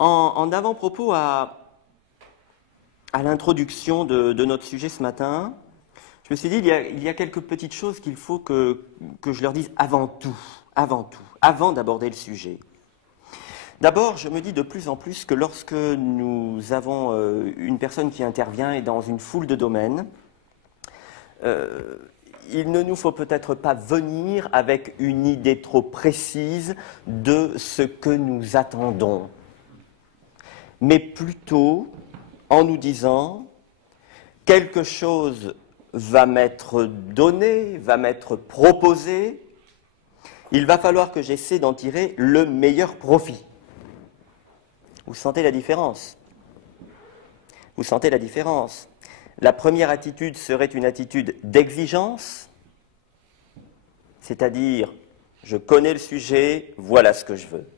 En avant-propos à l'introduction de notre sujet ce matin, je me suis dit, il y a quelques petites choses qu'il faut que je leur dise avant d'aborder le sujet. D'abord, je me dis de plus en plus que lorsque nous avons une personne qui intervient et dans une foule de domaines, il ne nous faut peut-être pas venir avec une idée trop précise de ce que nous attendons, mais plutôt en nous disant quelque chose va m'être donné, va m'être proposé, il va falloir que j'essaie d'en tirer le meilleur profit. Vous sentez la différence? Vous sentez la différence? La première attitude serait une attitude d'exigence, c'est-à-dire je connais le sujet, voilà ce que je veux.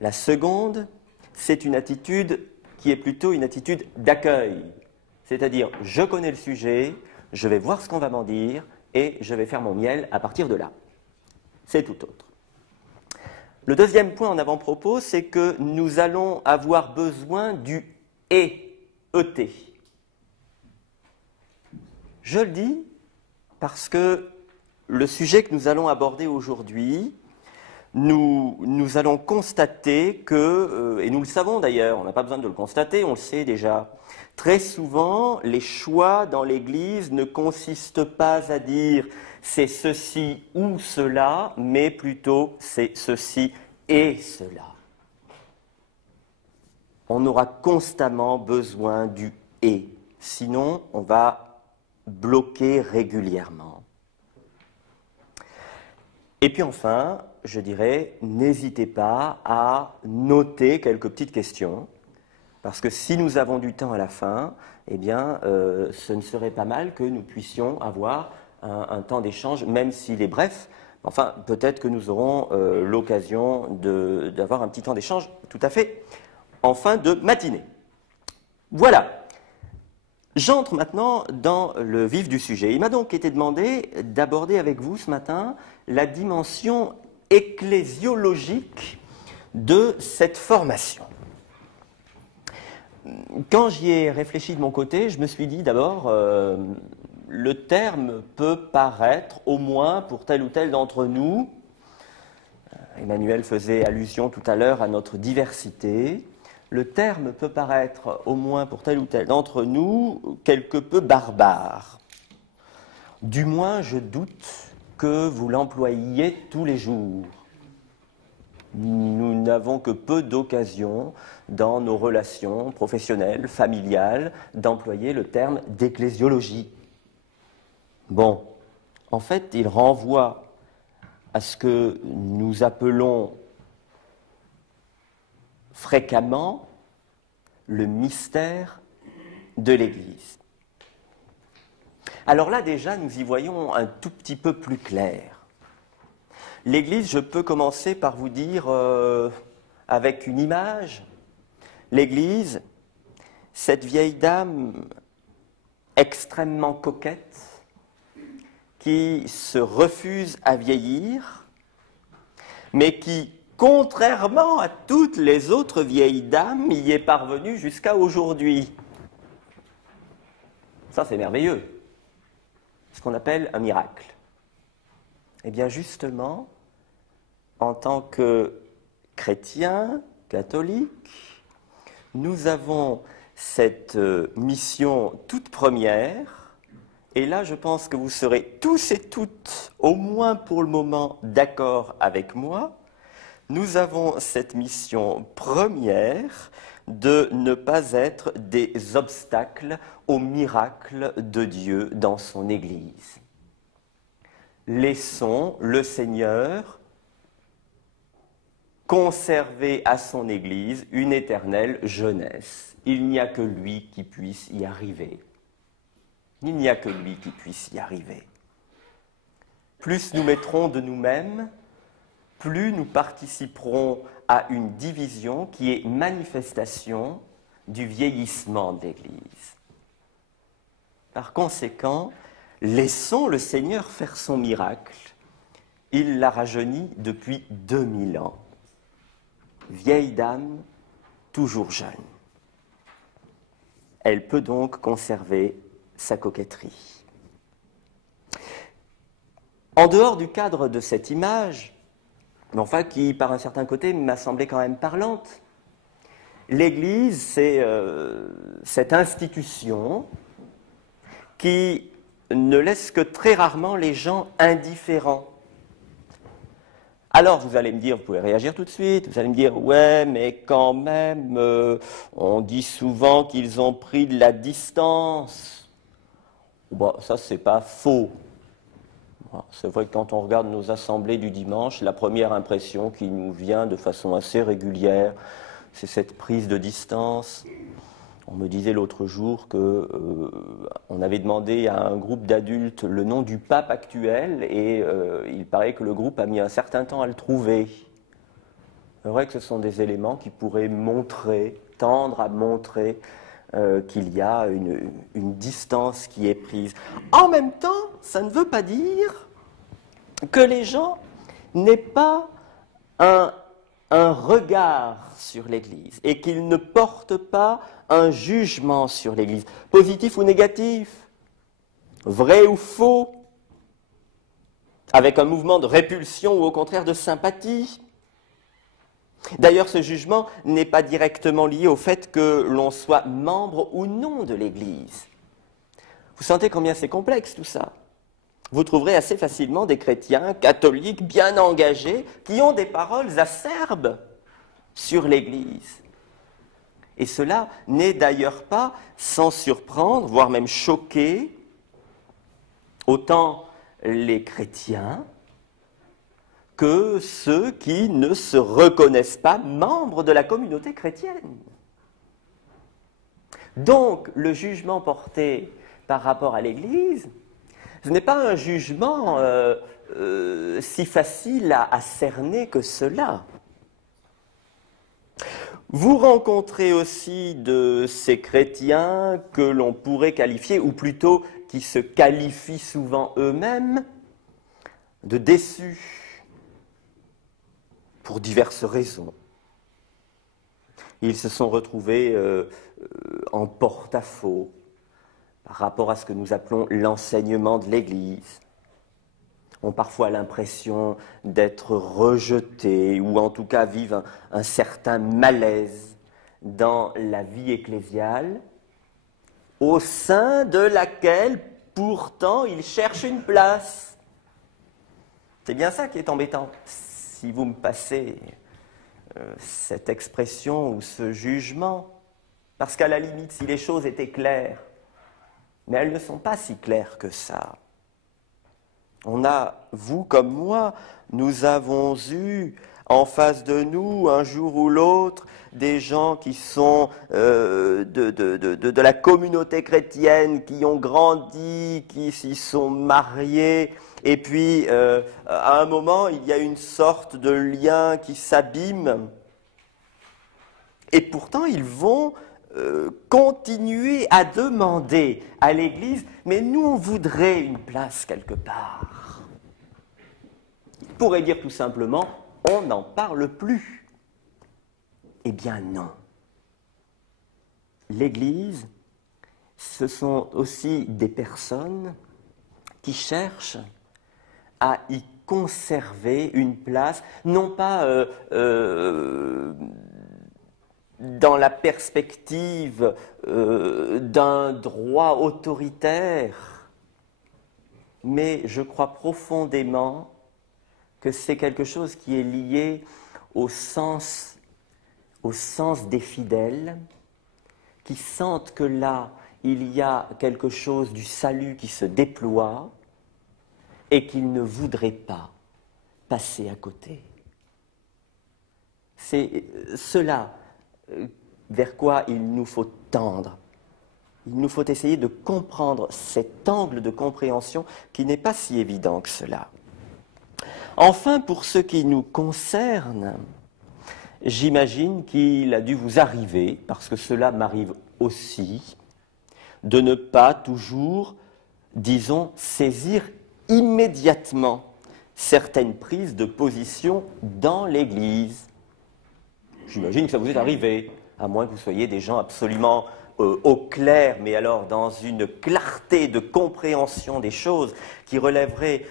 La seconde, c'est une attitude qui est plutôt une attitude d'accueil, c'est-à-dire je connais le sujet, je vais voir ce qu'on va m'en dire et je vais faire mon miel à partir de là. C'est tout autre. Le deuxième point en avant-propos, c'est que nous allons avoir besoin du « et », E-T. Je le dis parce que le sujet que nous allons aborder aujourd'hui, nous allons constater que, et nous le savons d'ailleurs, on n'a pas besoin de le constater, on le sait déjà, très souvent, les choix dans l'Église ne consistent pas à dire c'est ceci ou cela, mais plutôt c'est ceci et cela. On aura constamment besoin du « et », sinon on va bloquer régulièrement. Et puis enfin, je dirais, n'hésitez pas à noter quelques petites questions, parce que si nous avons du temps à la fin, eh bien, ce ne serait pas mal que nous puissions avoir un temps d'échange, même s'il est bref. Enfin, peut-être que nous aurons l'occasion d'avoir un petit temps d'échange tout à fait en fin de matinée. Voilà. J'entre maintenant dans le vif du sujet. Il m'a donc été demandé d'aborder avec vous ce matin la dimension ecclésiologique de cette formation. Quand j'y ai réfléchi de mon côté, je me suis dit d'abord, le terme peut paraître, au moins pour tel ou tel d'entre nous, Emmanuel faisait allusion tout à l'heure à notre diversité, le terme peut paraître, au moins pour tel ou tel d'entre nous, quelque peu barbare. Du moins, je doute que vous l'employiez tous les jours. Nous n'avons que peu d'occasions dans nos relations professionnelles, familiales, d'employer le terme d'ecclésiologie. Bon, en fait, il renvoie à ce que nous appelons fréquemment le mystère de l'Église. Alors là, déjà, nous y voyons un tout petit peu plus clair. L'Église, je peux commencer par vous dire, avec une image, l'Église, cette vieille dame extrêmement coquette, qui se refuse à vieillir, mais qui, contrairement à toutes les autres vieilles dames, y est parvenue jusqu'à aujourd'hui. Ça, c'est merveilleux. Ce qu'on appelle un miracle. Eh bien, justement, en tant que chrétiens, catholiques, nous avons cette mission toute première. Et là, je pense que vous serez tous et toutes, au moins pour le moment, d'accord avec moi. Nous avons cette mission première de ne pas être des obstacles au miracle de Dieu dans son Église. Laissons le Seigneur conserver à son Église une éternelle jeunesse. Il n'y a que lui qui puisse y arriver. Il n'y a que lui qui puisse y arriver. Plus nous mettrons de nous-mêmes, plus nous participerons à une division qui est manifestation du vieillissement de l'Église. Par conséquent, laissons le Seigneur faire son miracle. Il l'a rajeuni depuis 2000 ans. Vieille dame, toujours jeune. Elle peut donc conserver sa coquetterie. En dehors du cadre de cette image, mais enfin qui, par un certain côté, m'a semblé quand même parlante, l'Église, c'est cette institution qui ne laisse que très rarement les gens indifférents. Alors, vous allez me dire, vous pouvez réagir tout de suite, vous allez me dire, ouais, mais quand même, on dit souvent qu'ils ont pris de la distance. Bon, ça, c'est pas faux. C'est vrai que quand on regarde nos assemblées du dimanche, la première impression qui nous vient de façon assez régulière, c'est cette prise de distance. On me disait l'autre jour qu'on avait demandé à un groupe d'adultes le nom du pape actuel et il paraît que le groupe a mis un certain temps à le trouver. C'est vrai que ce sont des éléments qui pourraient tendre à montrer qu'il y a une distance qui est prise. En même temps, ça ne veut pas dire que les gens n'aient pas un regard sur l'Église et qu'ils ne portent pas un jugement sur l'Église, positif ou négatif, vrai ou faux, avec un mouvement de répulsion ou au contraire de sympathie. D'ailleurs, ce jugement n'est pas directement lié au fait que l'on soit membre ou non de l'Église. Vous sentez combien c'est complexe tout ça? Vous trouverez assez facilement des chrétiens catholiques bien engagés qui ont des paroles acerbes sur l'Église. Et cela n'est d'ailleurs pas sans surprendre, voire même choquer, autant les chrétiens que ceux qui ne se reconnaissent pas membres de la communauté chrétienne. Donc, le jugement porté par rapport à l'Église, ce n'est pas un jugement si facile à cerner que cela. Vous rencontrez aussi de ces chrétiens que l'on pourrait qualifier, ou plutôt qui se qualifient souvent eux-mêmes, de déçus, pour diverses raisons. Ils se sont retrouvés en porte-à-faux par rapport à ce que nous appelons l'enseignement de l'Église. Ont parfois l'impression d'être rejetés ou en tout cas vivent un certain malaise dans la vie ecclésiale au sein de laquelle pourtant ils cherchent une place. C'est bien ça qui est embêtant. Si vous me passez cette expression ou ce jugement, parce qu'à la limite, si les choses étaient claires, mais elles ne sont pas si claires que ça. On a, vous comme moi, nous avons eu en face de nous, un jour ou l'autre, des gens qui sont de la communauté chrétienne, qui ont grandi, qui s'y sont mariés, et puis à un moment, il y a une sorte de lien qui s'abîme, et pourtant ils vont continuer à demander à l'Église, mais nous on voudrait une place quelque part. Il pourrait dire tout simplement, on n'en parle plus. Eh bien non. L'Église, ce sont aussi des personnes qui cherchent à y conserver une place, non pas dans la perspective d'un droit autoritaire, mais je crois profondément que c'est quelque chose qui est lié au sens des fidèles, qui sentent que là, il y a quelque chose du salut qui se déploie et qu'ils ne voudraient pas passer à côté. C'est cela vers quoi il nous faut tendre. Il nous faut essayer de comprendre cet angle de compréhension qui n'est pas si évident que cela. Enfin, pour ce qui nous concerne, j'imagine qu'il a dû vous arriver, parce que cela m'arrive aussi, de ne pas toujours, disons, saisir immédiatement certaines prises de position dans l'Église. J'imagine que ça vous est arrivé. à moins que vous soyez des gens absolument au clair, mais alors dans une clarté de compréhension des choses qui relèverait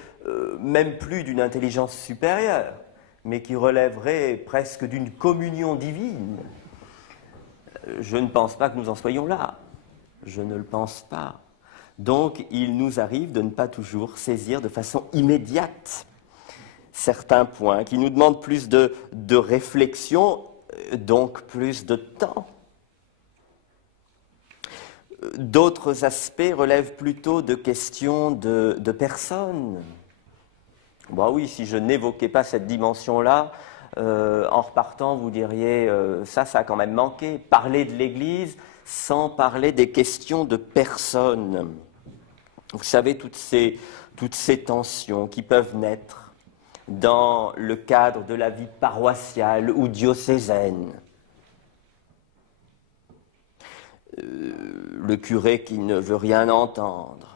même plus d'une intelligence supérieure, mais qui relèverait presque d'une communion divine. Je ne pense pas que nous en soyons là. Je ne le pense pas. Donc, il nous arrive de ne pas toujours saisir de façon immédiate certains points qui nous demandent plus de réflexion, donc plus de temps. D'autres aspects relèvent plutôt de questions de personnes. Bon, oui, si je n'évoquais pas cette dimension-là, en repartant, vous diriez ça a quand même manqué. Parler de l'Église sans parler des questions de personnes. Vous savez, toutes ces tensions qui peuvent naître dans le cadre de la vie paroissiale ou diocésaine. Le curé qui ne veut rien entendre.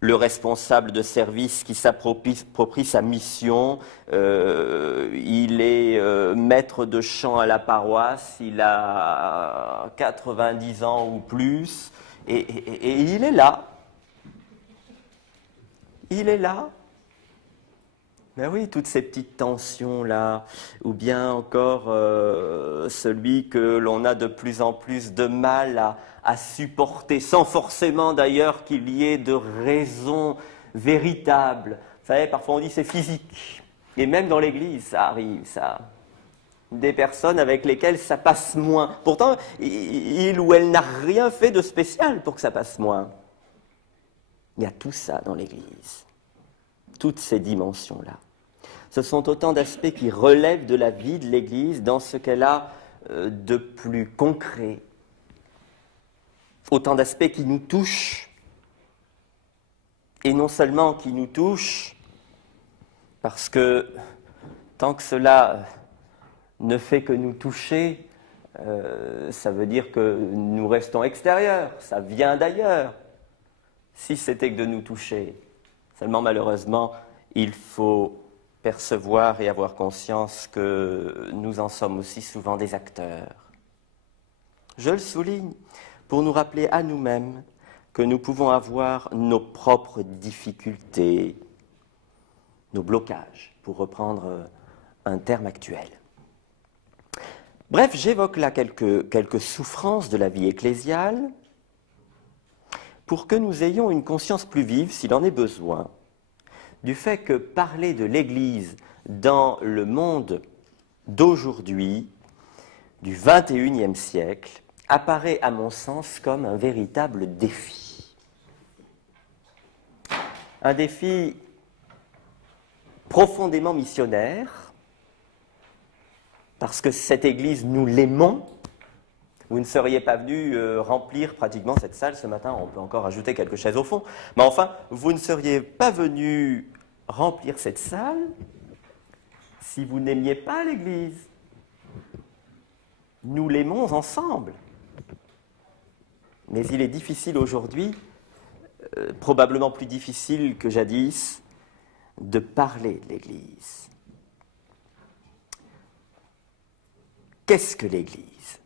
Le responsable de service qui s'approprie sa mission, il est maître de chant à la paroisse, il a 90 ans ou plus, et il est là. Il est là. Ben oui, toutes ces petites tensions-là, ou bien encore celui que l'on a de plus en plus de mal à supporter, sans forcément d'ailleurs qu'il y ait de raison véritable. Vous savez, parfois on dit c'est physique, et même dans l'Église ça arrive, ça. Des personnes avec lesquelles ça passe moins. Pourtant, il ou elle n'a rien fait de spécial pour que ça passe moins. Il y a tout ça dans l'Église, toutes ces dimensions-là. Ce sont autant d'aspects qui relèvent de la vie de l'Église dans ce qu'elle a de plus concret. Autant d'aspects qui nous touchent. Et non seulement qui nous touchent, parce que tant que cela ne fait que nous toucher, ça veut dire que nous restons extérieurs, ça vient d'ailleurs. Si c'était que de nous toucher. Seulement, malheureusement, il faut percevoir et avoir conscience que nous en sommes aussi souvent des acteurs. Je le souligne pour nous rappeler à nous-mêmes que nous pouvons avoir nos propres difficultés, nos blocages, pour reprendre un terme actuel. Bref, j'évoque là quelques souffrances de la vie ecclésiale pour que nous ayons une conscience plus vive, s'il en est besoin, du fait que parler de l'Église dans le monde d'aujourd'hui, du XXIe siècle, apparaît à mon sens comme un véritable défi. Un défi profondément missionnaire, parce que cette Église, nous l'aimons. Vous ne seriez pas venu remplir pratiquement cette salle ce matin, on peut encore ajouter quelques chaises au fond, mais enfin, vous ne seriez pas venu remplir cette salle si vous n'aimiez pas l'Église. Nous l'aimons ensemble. Mais il est difficile aujourd'hui, probablement plus difficile que jadis, de parler de l'Église. Qu'est-ce que l'Église ?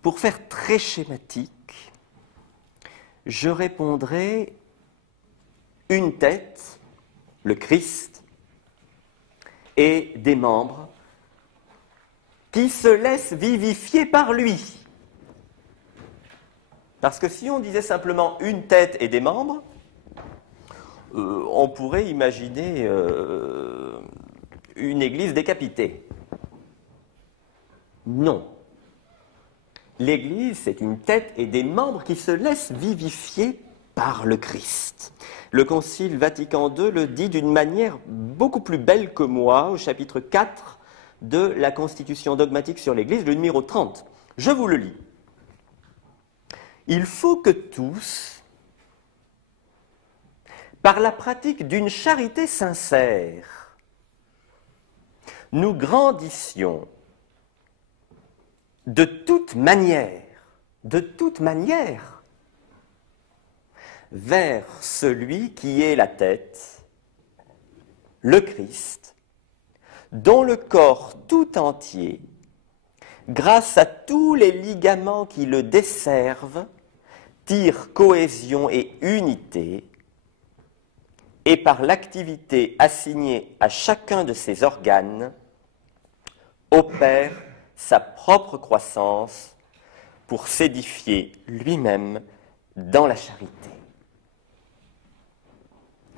Pour faire très schématique, je répondrai une tête, le Christ, et des membres qui se laissent vivifier par lui. Parce que si on disait simplement une tête et des membres, on pourrait imaginer une église décapitée. Non. L'Église, c'est une tête et des membres qui se laissent vivifier par le Christ. Le Concile Vatican II le dit d'une manière beaucoup plus belle que moi, au chapitre 4 de la Constitution dogmatique sur l'Église, le numéro 30. Je vous le lis. Il faut que tous, par la pratique d'une charité sincère, nous grandissions de toute manière, vers celui qui est la tête, le Christ, dont le corps tout entier grâce à tous les ligaments qui le desservent, tire cohésion et unité, et par l'activité assignée à chacun de ses organes, opère sa propre croissance pour s'édifier lui-même dans la charité.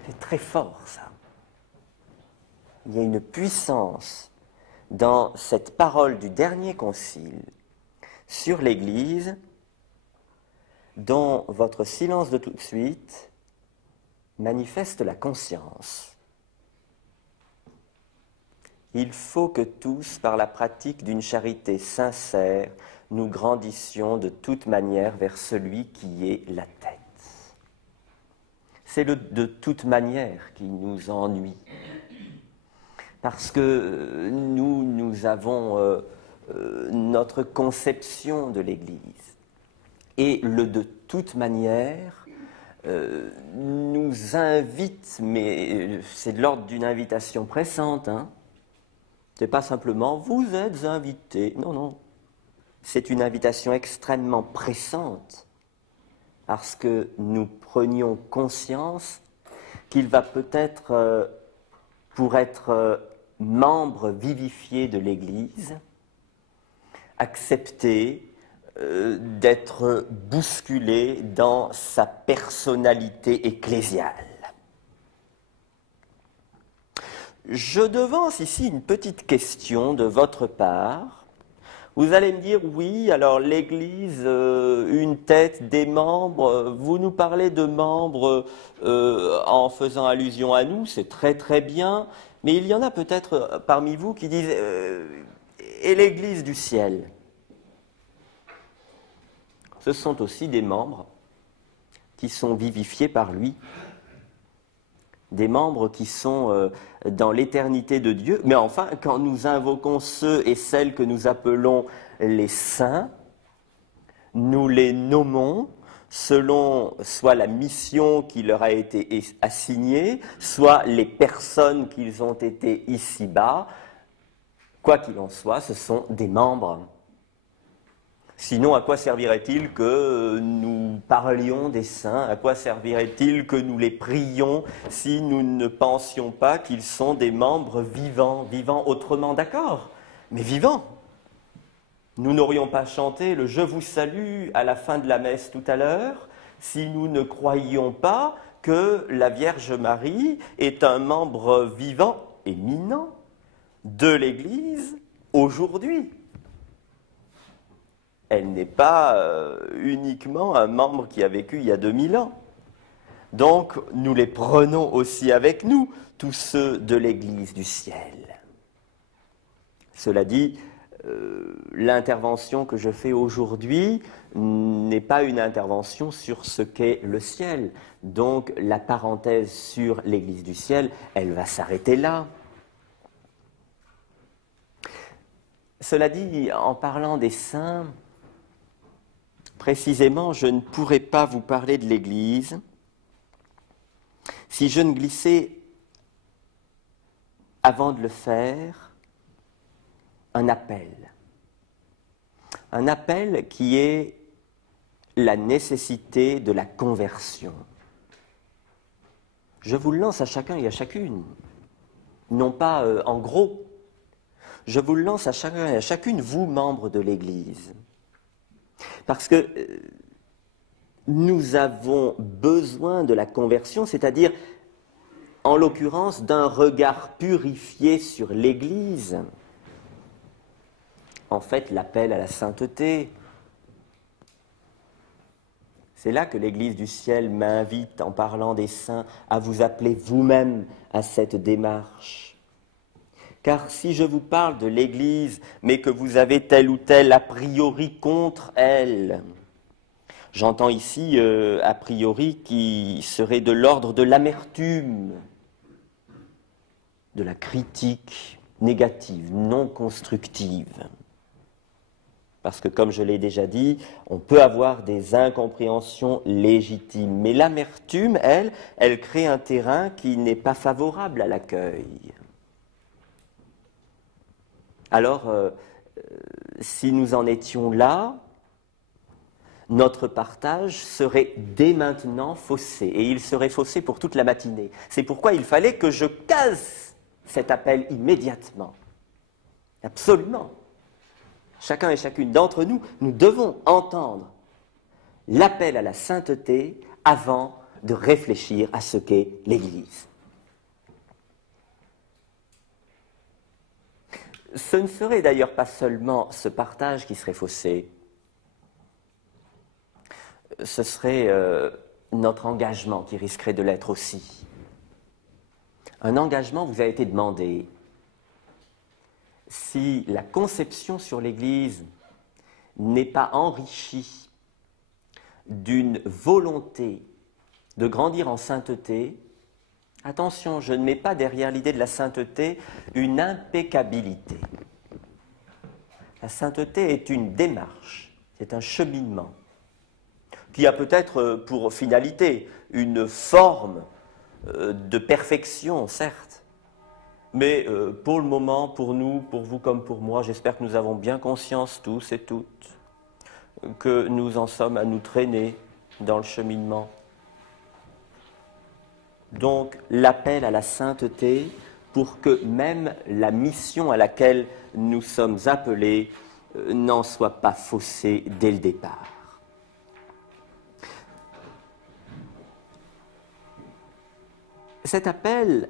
C'est très fort, ça. Il y a une puissance dans cette parole du dernier concile sur l'Église dont votre silence de tout de suite manifeste la conscience. Il faut que tous, par la pratique d'une charité sincère, nous grandissions de toute manière vers celui qui est la tête. C'est le de toute manière qui nous ennuie. Parce que nous avons notre conception de l'Église. Et le de toute manière nous invite, mais c'est de l'ordre d'une invitation pressante. Ce n'est pas simplement « vous êtes invités ». Non, non. C'est une invitation extrêmement pressante parce que nous prenions conscience qu'il va peut-être, pour être membre vivifié de l'Église, accepter d'être bousculé dans sa personnalité ecclésiale. Je devance ici une petite question de votre part. Vous allez me dire, oui, alors l'Église, une tête, des membres, vous nous parlez de membres en faisant allusion à nous, c'est très très bien, mais il y en a peut-être parmi vous qui disent, et l'Église du ciel? Ce sont aussi des membres qui sont vivifiés par lui, des membres qui sont dans l'éternité de Dieu. Mais enfin, quand nous invoquons ceux et celles que nous appelons les saints, nous les nommons selon soit la mission qui leur a été assignée, soit les personnes qu'ils ont été ici-bas. Quoi qu'il en soit, ce sont des membres. Sinon, à quoi servirait-il que nous parlions des saints? À quoi servirait-il que nous les prions si nous ne pensions pas qu'ils sont des membres vivants? Vivants autrement, d'accord, mais vivants. Nous n'aurions pas chanté le « Je vous salue » à la fin de la messe tout à l'heure si nous ne croyions pas que la Vierge Marie est un membre vivant, éminent, de l'Église aujourd'hui. Elle n'est pas uniquement un membre qui a vécu il y a 2000 ans. Donc, nous les prenons aussi avec nous, tous ceux de l'Église du ciel. Cela dit, l'intervention que je fais aujourd'hui n'est pas une intervention sur ce qu'est le ciel. Donc, la parenthèse sur l'Église du ciel, elle va s'arrêter là. Cela dit, en parlant des saints, précisément, je ne pourrais pas vous parler de l'Église si je ne glissais, avant de le faire, un appel. Un appel qui est la nécessité de la conversion. Je vous le lance à chacun et à chacune, non pas en gros. Je vous le lance à chacun et à chacune, vous, membres de l'Église. Parce que nous avons besoin de la conversion, c'est-à-dire, en l'occurrence, d'un regard purifié sur l'Église. En fait, l'appel à la sainteté. C'est là que l'Église du ciel m'invite, en parlant des saints, à vous appeler vous-même à cette démarche. Car si je vous parle de l'Église, mais que vous avez tel ou tel a priori contre elle, j'entends ici a priori qui serait de l'ordre de l'amertume, de la critique négative, non constructive. Parce que, comme je l'ai déjà dit, on peut avoir des incompréhensions légitimes. Mais l'amertume, elle crée un terrain qui n'est pas favorable à l'accueil. Alors, si nous en étions là, notre partage serait dès maintenant faussé, et il serait faussé pour toute la matinée. C'est pourquoi il fallait que je casse cet appel immédiatement. Absolument. Chacun et chacune d'entre nous, nous devons entendre l'appel à la sainteté avant de réfléchir à ce qu'est l'Église. Ce ne serait d'ailleurs pas seulement ce partage qui serait faussé, ce serait notre engagement qui risquerait de l'être aussi. Un engagement vous a été demandé. Si la conception sur l'Église n'est pas enrichie d'une volonté de grandir en sainteté, attention, je ne mets pas derrière l'idée de la sainteté une impeccabilité. La sainteté est une démarche, c'est un cheminement qui a peut-être pour finalité une forme de perfection, certes, mais pour le moment, pour nous, pour vous comme pour moi, j'espère que nous avons bien conscience tous et toutes que nous en sommes à nous traîner dans le cheminement. Donc l'appel à la sainteté pour que même la mission à laquelle nous sommes appelés n'en soit pas faussée dès le départ. Cet appel,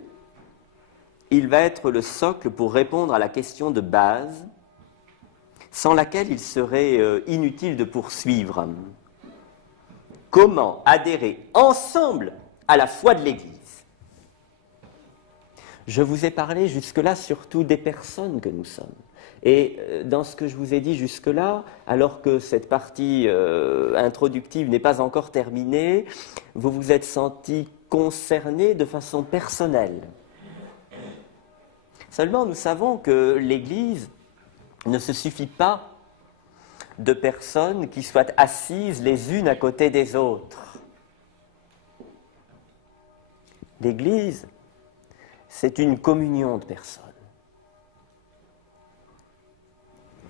il va être le socle pour répondre à la question de base, sans laquelle il serait inutile de poursuivre. Comment adhérer ensemble à la foi de l'Église? Je vous ai parlé jusque-là surtout des personnes que nous sommes. Et dans ce que je vous ai dit jusque-là, alors que cette partie introductive n'est pas encore terminée, vous vous êtes sentis concernés de façon personnelle. Seulement, nous savons que l'Église ne se suffit pas de personnes qui soient assises les unes à côté des autres. L'Église, c'est une communion de personnes.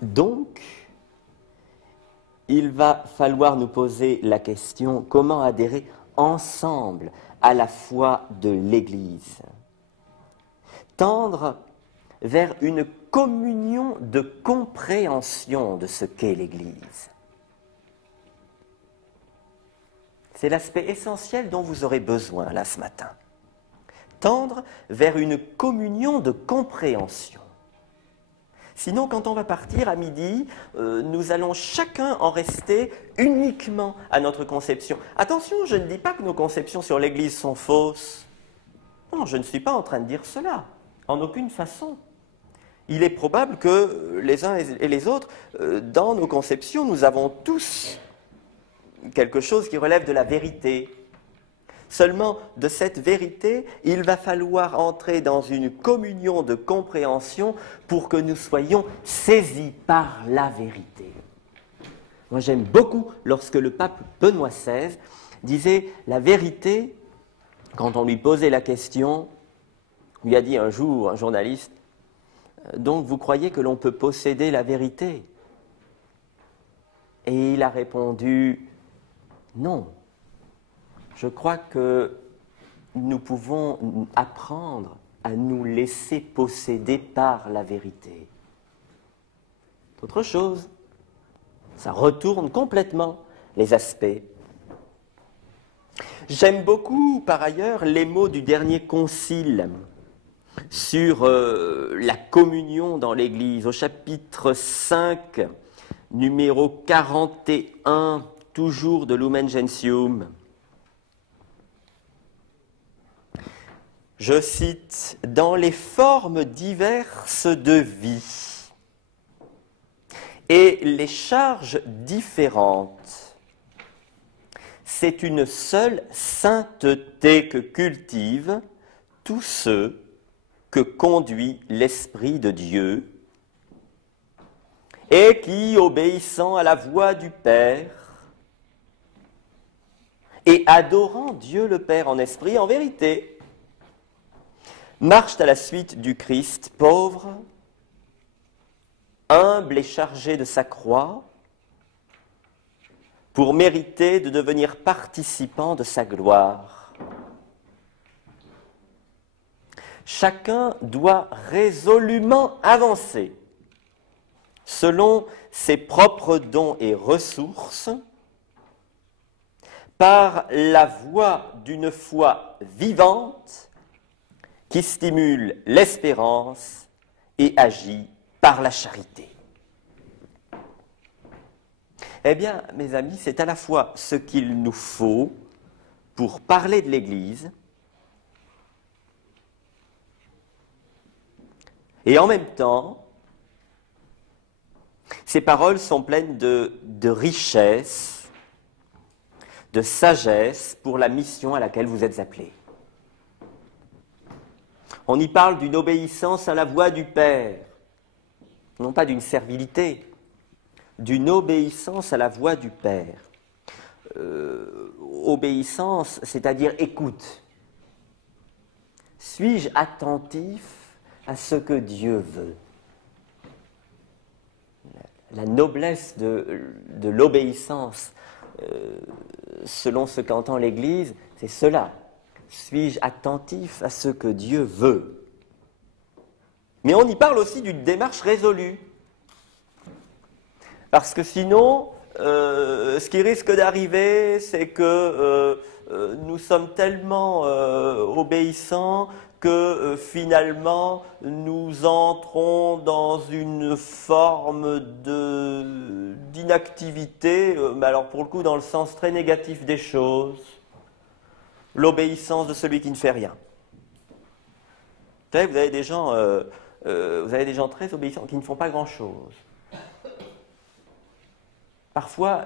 Donc, il va falloir nous poser la question, comment adhérer ensemble à la foi de l'Église? Tendre vers une communion de compréhension de ce qu'est l'Église. C'est l'aspect essentiel dont vous aurez besoin là ce matin. Tendre vers une communion de compréhension. Sinon, quand on va partir à midi, nous allons chacun en rester uniquement à notre conception. Attention, je ne dis pas que nos conceptions sur l'Église sont fausses. Non, je ne suis pas en train de dire cela, en aucune façon. Il est probable que les uns et les autres, dans nos conceptions, nous avons tous quelque chose qui relève de la vérité. Seulement, de cette vérité, il va falloir entrer dans une communion de compréhension pour que nous soyons saisis par la vérité. Moi, j'aime beaucoup lorsque le pape Benoît XVI disait la vérité, quand on lui posait la question, lui a dit un jour un journaliste, donc vous croyez que l'on peut posséder la vérité? Et il a répondu, non. Je crois que nous pouvons apprendre à nous laisser posséder par la vérité. Autre chose, ça retourne complètement les aspects. J'aime beaucoup, par ailleurs, les mots du dernier concile sur la communion dans l'Église, au chapitre 5, numéro 41, toujours de Lumen Gentium. Je cite, « Dans les formes diverses de vie et les charges différentes, c'est une seule sainteté que cultivent tous ceux que conduit l'Esprit de Dieu et qui, obéissant à la voix du Père et adorant Dieu le Père en esprit, en vérité, marchent à la suite du Christ, pauvre humble et chargé de sa croix, pour mériter de devenir participant de sa gloire. Chacun doit résolument avancer selon ses propres dons et ressources, par la voie d'une foi vivante qui stimule l'espérance et agit par la charité. Eh bien, mes amis, c'est à la fois ce qu'il nous faut pour parler de l'Église et en même temps, ces paroles sont pleines de richesse, de sagesse pour la mission à laquelle vous êtes appelés. On y parle d'une obéissance à la voix du Père, non pas d'une servilité, d'une obéissance à la voix du Père. Obéissance, c'est-à-dire écoute. Suis-je attentif à ce que Dieu veut? La noblesse de l'obéissance, selon ce qu'entend l'Église, c'est cela. Suis-je attentif à ce que Dieu veut? Mais on y parle aussi d'une démarche résolue. Parce que sinon, ce qui risque d'arriver, c'est que nous sommes tellement obéissants que finalement nous entrons dans une forme d'inactivité, mais alors pour le coup dans le sens très négatif des choses, l'obéissance de celui qui ne fait rien. Vous savez, vous avez des gens très obéissants qui ne font pas grand-chose. Parfois,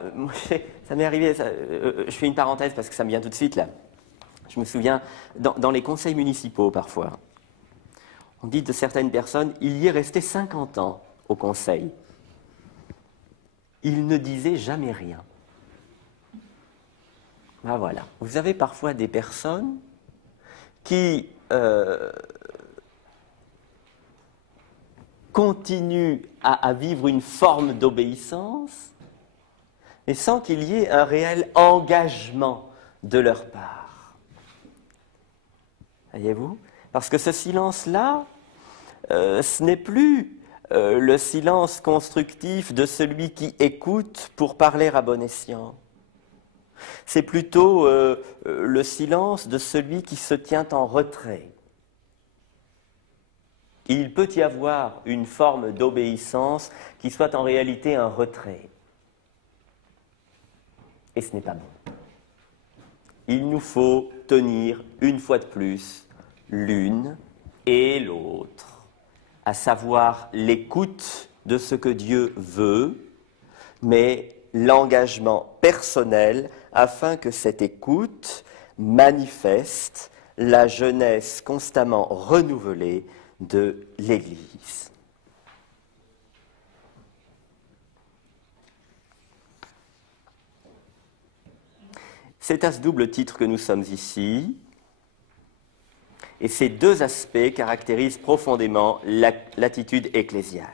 ça m'est arrivé, je fais une parenthèse parce que ça me vient tout de suite là. Je me souviens, dans les conseils municipaux parfois, on dit de certaines personnes, il y est resté 50 ans au conseil. Il ne disait jamais rien. Ben voilà. Vous avez parfois des personnes qui continuent à vivre une forme d'obéissance, mais sans qu'il y ait un réel engagement de leur part. Voyez-vous? Parce que ce silence-là, ce n'est plus le silence constructif de celui qui écoute pour parler à bon escient. C'est plutôt le silence de celui qui se tient en retrait. Il peut y avoir une forme d'obéissance qui soit en réalité un retrait. Et ce n'est pas bon. Il nous faut tenir une fois de plus l'une et l'autre, à savoir l'écoute de ce que Dieu veut, mais l'engagement personnel afin que cette écoute manifeste la jeunesse constamment renouvelée de l'Église. C'est à ce double titre que nous sommes ici, et ces deux aspects caractérisent profondément l'attitude ecclésiale.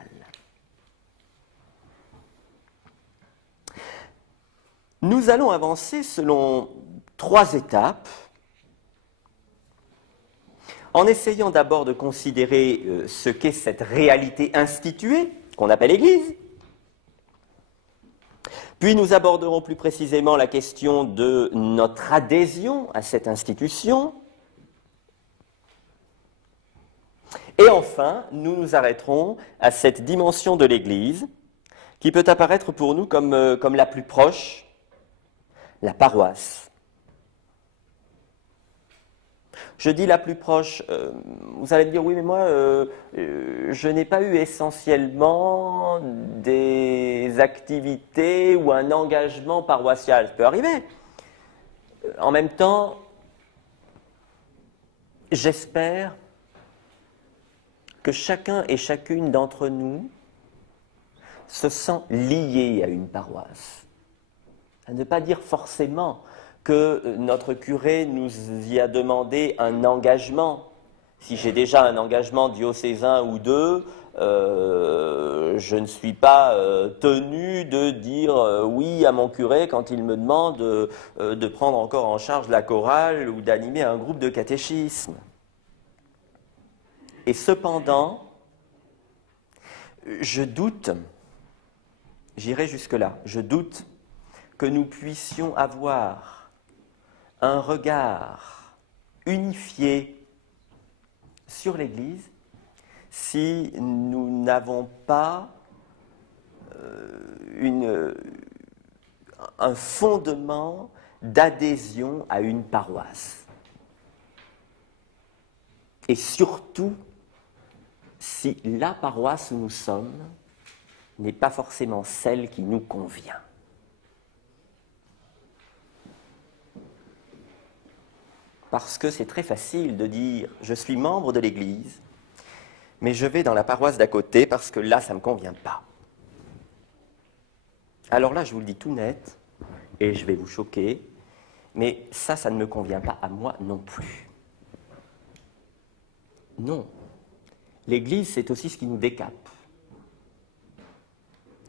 Nous allons avancer selon 3 étapes, en essayant d'abord de considérer ce qu'est cette réalité instituée, qu'on appelle Église. Puis nous aborderons plus précisément la question de notre adhésion à cette institution. Et enfin, nous nous arrêterons à cette dimension de l'Église qui peut apparaître pour nous comme la plus proche, la paroisse. Je dis la plus proche, vous allez me dire, oui, mais moi, je n'ai pas eu essentiellement des activités ou un engagement paroissial. Ça peut arriver. En même temps, j'espère que chacun et chacune d'entre nous se sent lié à une paroisse. À ne pas dire forcément que notre curé nous y a demandé un engagement. Si j'ai déjà un engagement diocésain ou deux, je ne suis pas tenu de dire oui à mon curé quand il me demande de prendre encore en charge la chorale ou d'animer un groupe de catéchisme. Et cependant, je doute, j'irai jusque-là, je doute que nous puissions avoir un regard unifié sur l'Église si nous n'avons pas un fondement d'adhésion à une paroisse. Et surtout, si la paroisse où nous sommes n'est pas forcément celle qui nous convient. Parce que c'est très facile de dire « je suis membre de l'Église, mais je vais dans la paroisse d'à côté parce que là, ça ne me convient pas ». Alors là, je vous le dis tout net, et je vais vous choquer, mais ça ne me convient pas à moi non plus. Non. L'Église, c'est aussi ce qui nous décape.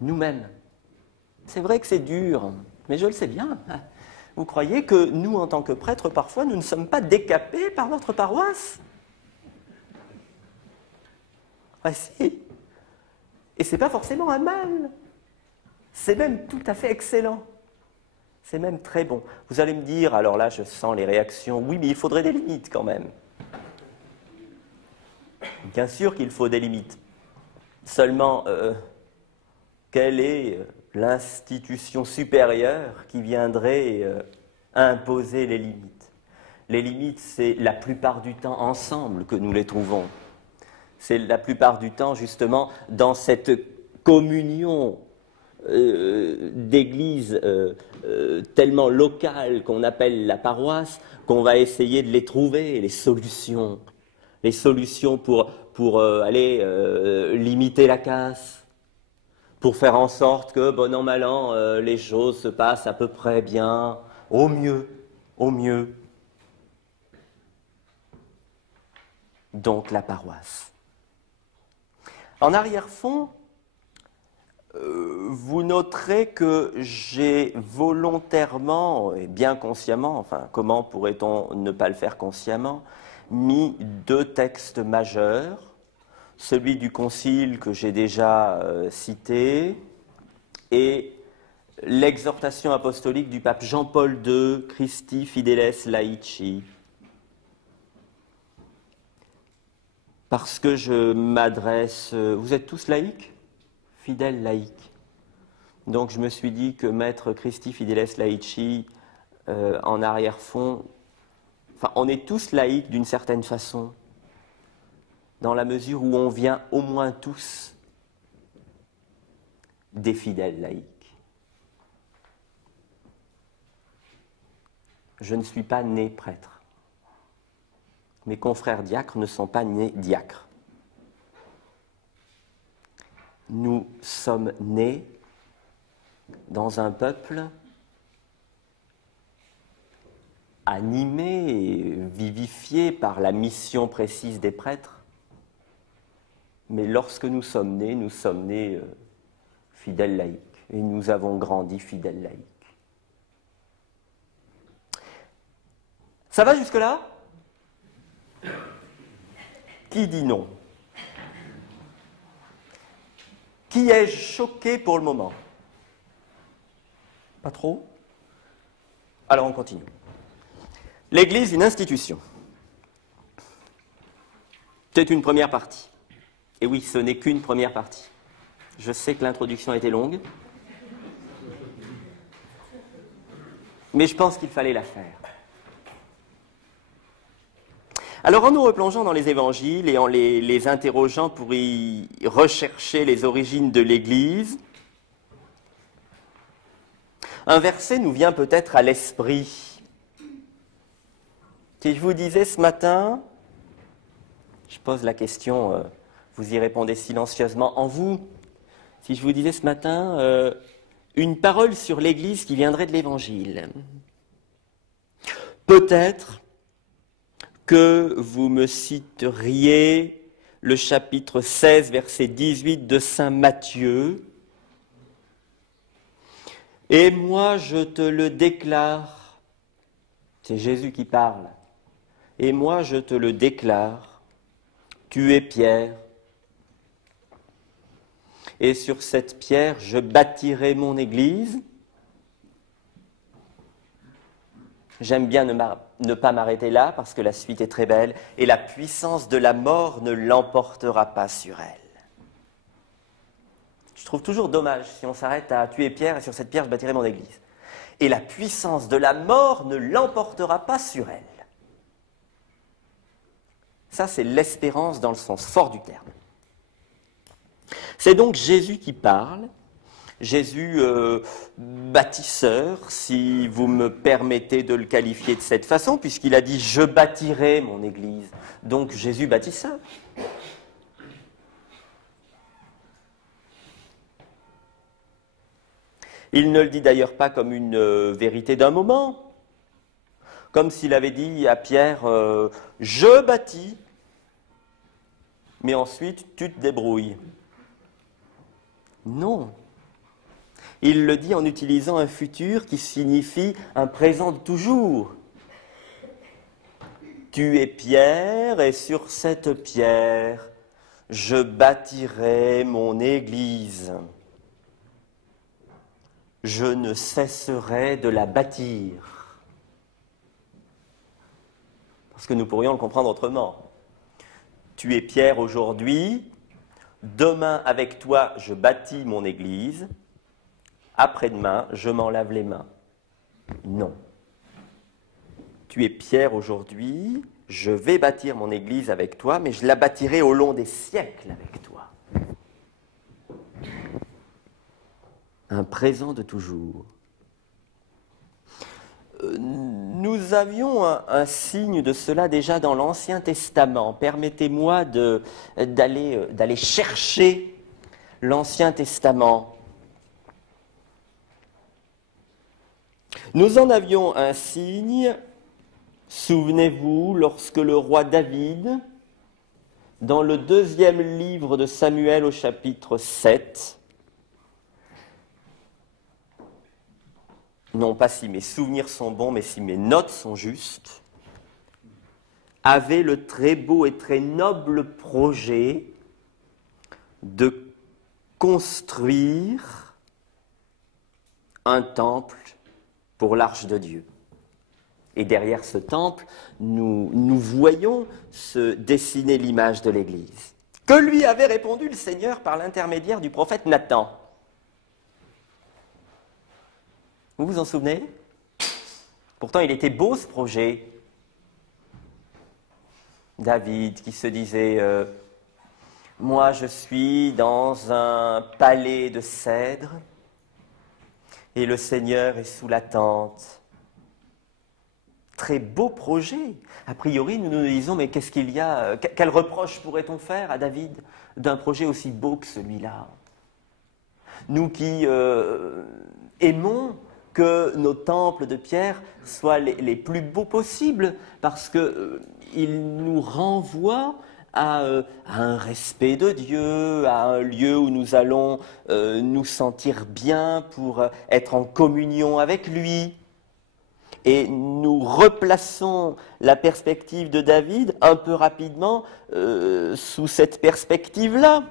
Nous-mêmes. C'est vrai que c'est dur, mais je le sais bien. Vous croyez que nous, en tant que prêtres, parfois, nous ne sommes pas décapés par notre paroisse? Ah si. Et ce n'est pas forcément un mal. C'est même tout à fait excellent. C'est même très bon. Vous allez me dire, alors là, je sens les réactions, oui, mais il faudrait des limites quand même. Bien sûr qu'il faut des limites. Seulement, quelle est l'institution supérieure qui viendrait imposer les limites? Les limites, c'est la plupart du temps ensemble que nous les trouvons. C'est la plupart du temps, justement, dans cette communion d'églises tellement locales qu'on appelle la paroisse, qu'on va essayer de les trouver, les solutions pour aller limiter la casse, pour faire en sorte que, bon an, mal an, les choses se passent à peu près bien, au mieux, au mieux. Donc la paroisse. En arrière-fond, vous noterez que j'ai volontairement, et bien consciemment, enfin comment pourrait-on ne pas le faire consciemment, mis deux textes majeurs, celui du Concile que j'ai déjà cité et l'exhortation apostolique du pape Jean-Paul II, Christi Fideles Laici. Parce que je m'adresse... Vous êtes tous laïcs? Fidèles laïcs. Donc je me suis dit que mettre Christi Fideles Laici en arrière-fond... Enfin, on est tous laïcs d'une certaine façon, dans la mesure où on vient au moins tous des fidèles laïcs. Je ne suis pas né prêtre. Mes confrères diacres ne sont pas nés diacres. Nous sommes nés dans un peuple animé et vivifié par la mission précise des prêtres. Mais lorsque nous sommes nés fidèles laïcs. Et nous avons grandi fidèles laïcs. Ça va jusque-là? Qui dit non? Qui est choqué pour le moment? Pas trop? Alors on continue. L'Église, une institution. C'est une première partie. Et oui, ce n'est qu'une première partie. Je sais que l'introduction était longue, mais je pense qu'il fallait la faire. Alors, en nous replongeant dans les évangiles et en les interrogeant pour y rechercher les origines de l'Église, un verset nous vient peut-être à l'esprit. Si je vous disais ce matin, je pose la question, vous y répondez silencieusement en vous. Si je vous disais ce matin, une parole sur l'Église qui viendrait de l'Évangile, peut-être que vous me citeriez le chapitre 16, verset 18 de saint Matthieu. « Et moi je te le déclare », c'est Jésus qui parle, « et moi je te le déclare, tu es Pierre, et sur cette pierre je bâtirai mon église. » J'aime bien ne pas m'arrêter là parce que la suite est très belle. « Et la puissance de la mort ne l'emportera pas sur elle. » Je trouve toujours dommage si on s'arrête à « tu es Pierre et sur cette pierre je bâtirai mon église. » Et la puissance de la mort ne l'emportera pas sur elle. Ça, c'est l'espérance dans le sens fort du terme. C'est donc Jésus qui parle. Jésus bâtisseur, si vous me permettez de le qualifier de cette façon, puisqu'il a dit « je bâtirai mon église ». Donc Jésus bâtisseur. Il ne le dit d'ailleurs pas comme une vérité d'un moment, comme s'il avait dit à Pierre « je bâtis, mais ensuite tu te débrouilles ». Non. Il le dit en utilisant un futur qui signifie un présent de toujours. Tu es Pierre et sur cette pierre, je bâtirai mon église. Je ne cesserai de la bâtir. Parce que nous pourrions le comprendre autrement. Tu es Pierre aujourd'hui, demain avec toi je bâtis mon église. Après-demain, je m'en lave les mains. Non. Tu es Pierre aujourd'hui, je vais bâtir mon église avec toi, mais je la bâtirai au long des siècles avec toi. Un présent de toujours. Nous avions un signe de cela déjà dans l'Ancien Testament. Permettez-moi d'aller chercher l'Ancien Testament. Nous en avions un signe, souvenez-vous, lorsque le roi David, dans le 2e livre de Samuel au chapitre 7, non pas si mes souvenirs sont bons, mais si mes notes sont justes, avait le très beau et très noble projet de construire un temple pour l'arche de Dieu. Et derrière ce temple, nous voyons se dessiner l'image de l'Église. Que lui avait répondu le Seigneur par l'intermédiaire du prophète Nathan. Vous vous en souvenez? Pourtant, il était beau ce projet. David qui se disait moi, je suis dans un palais de cèdre et le Seigneur est sous la tente. » Très beau projet. A priori, nous nous disons, mais qu'est-ce qu'il y a? Quel reproche pourrait-on faire à David d'un projet aussi beau que celui-là? Nous qui aimons que nos temples de pierre soient les plus beaux possibles, parce qu'ils nous renvoient à un respect de Dieu, à un lieu où nous allons nous sentir bien pour être en communion avec lui. Et nous replaçons la perspective de David un peu rapidement sous cette perspective-là.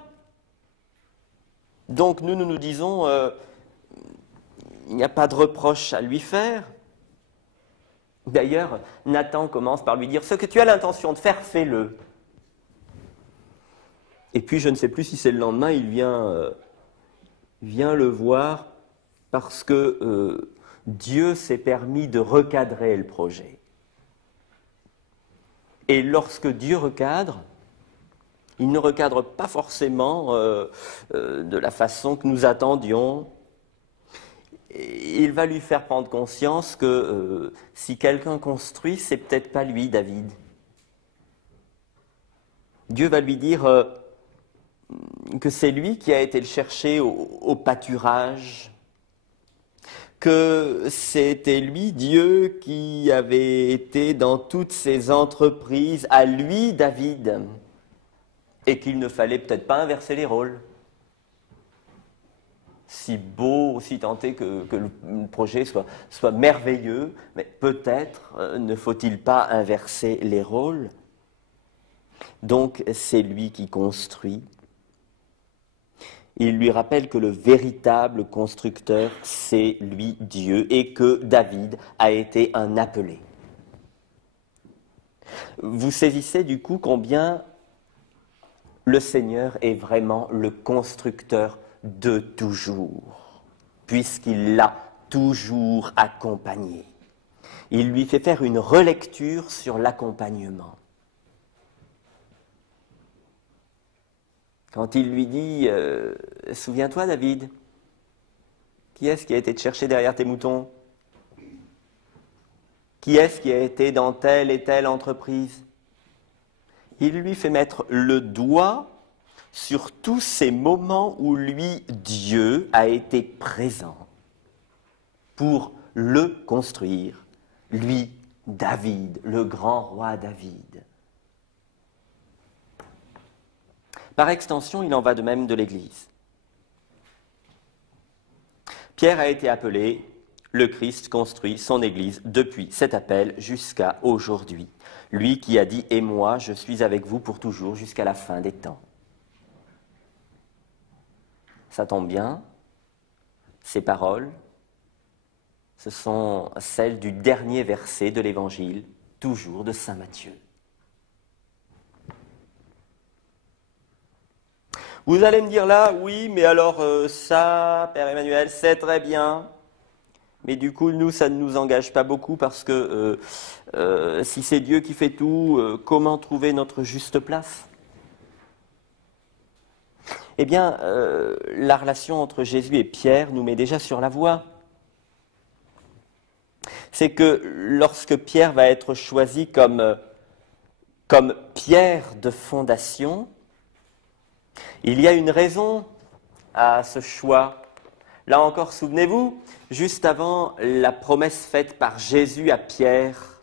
Donc nous disons, il n'y a pas de reproche à lui faire. D'ailleurs, Nathan commence par lui dire, ce que tu as l'intention de faire, fais-le. Et puis, je ne sais plus si c'est le lendemain, il vient le voir parce que Dieu s'est permis de recadrer le projet. Et lorsque Dieu recadre, il ne recadre pas forcément de la façon que nous attendions. Il va lui faire prendre conscience que si quelqu'un construit, c'est peut-être pas lui, David. Dieu va lui dire que c'est lui qui a été le chercher au pâturage, que c'était lui, Dieu, qui avait été dans toutes ses entreprises, à lui, David, et qu'il ne fallait peut-être pas inverser les rôles. Si beau, aussi tenté que le projet soit merveilleux, mais peut-être ne faut-il pas inverser les rôles. Donc c'est lui qui construit. Il lui rappelle que le véritable constructeur, c'est lui, Dieu, et que David a été un appelé. Vous saisissez du coup combien le Seigneur est vraiment le constructeur de toujours, puisqu'il l'a toujours accompagné. Il lui fait faire une relecture sur l'accompagnement. Quand il lui dit « Souviens-toi, David, qui est-ce qui a été te chercher derrière tes moutons? Qui est-ce qui a été dans telle et telle entreprise ?» Il lui fait mettre le doigt sur tous ces moments où lui, Dieu, a été présent pour le construire. Lui, David, le grand roi David. Par extension, il en va de même de l'Église. Pierre a été appelé, le Christ construit son Église depuis cet appel jusqu'à aujourd'hui. Lui qui a dit « Et moi, je suis avec vous pour toujours jusqu'à la fin des temps ». Ça tombe bien, ces paroles, ce sont celles du dernier verset de l'Évangile, toujours de saint Matthieu. Vous allez me dire là, oui, mais alors ça, Père Emmanuel, c'est très bien. Mais du coup, nous, ça ne nous engage pas beaucoup parce que si c'est Dieu qui fait tout, comment trouver notre juste place? Eh bien, la relation entre Jésus et Pierre nous met déjà sur la voie. C'est que lorsque Pierre va être choisi comme pierre de fondation, il y a une raison à ce choix. Là encore, souvenez-vous, juste avant la promesse faite par Jésus à Pierre,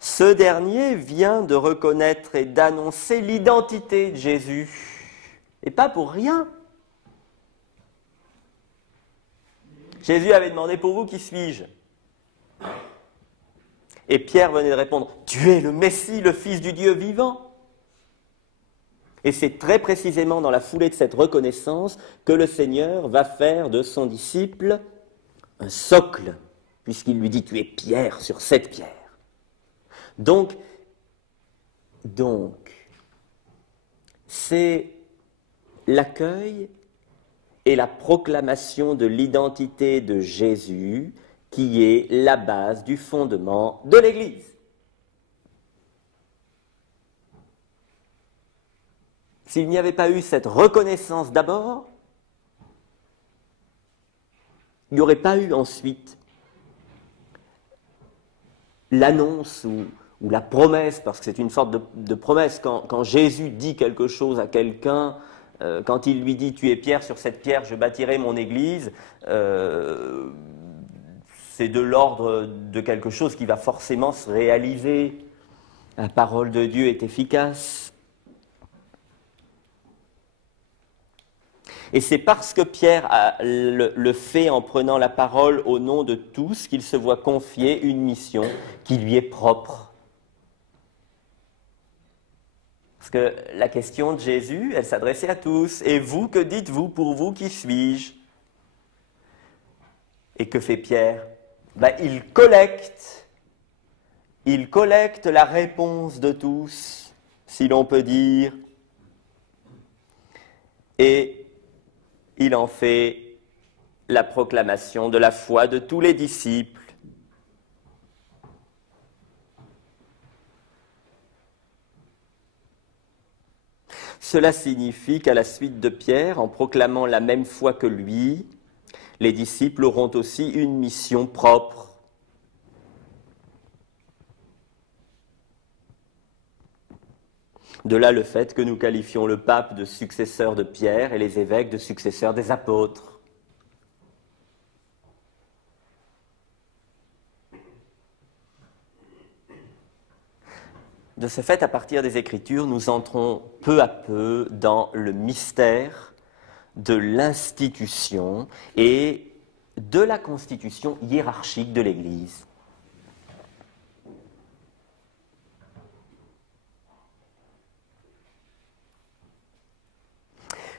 ce dernier vient de reconnaître et d'annoncer l'identité de Jésus. Et pas pour rien. Jésus avait demandé « Pour vous, qui suis-je » Et Pierre venait de répondre « Tu es le Messie, le Fils du Dieu vivant ». Et c'est très précisément dans la foulée de cette reconnaissance que le Seigneur va faire de son disciple un socle, puisqu'il lui dit « Tu es pierre sur cette pierre ». Donc, c'est l'accueil et la proclamation de l'identité de Jésus qui est la base du fondement de l'Église. S'il n'y avait pas eu cette reconnaissance d'abord, il n'y aurait pas eu ensuite l'annonce ou la promesse, parce que c'est une sorte de promesse. Quand Jésus dit quelque chose à quelqu'un, quand il lui dit « Tu es pierre, sur cette pierre je bâtirai mon église », c'est de l'ordre de quelque chose qui va forcément se réaliser. La parole de Dieu est efficace. Et c'est parce que Pierre le fait en prenant la parole au nom de tous qu'il se voit confier une mission qui lui est propre. Parce que la question de Jésus, elle s'adressait à tous. « Et vous, que dites-vous? Pour vous, qui suis-je » Et que fait Pierre? Il collecte la réponse de tous, si l'on peut dire, et il en fait la proclamation de la foi de tous les disciples. Cela signifie qu'à la suite de Pierre, en proclamant la même foi que lui, les disciples auront aussi une mission propre. De là le fait que nous qualifions le pape de successeur de Pierre et les évêques de successeurs des apôtres. De ce fait, à partir des Écritures, nous entrons peu à peu dans le mystère de l'institution et de la constitution hiérarchique de l'Église.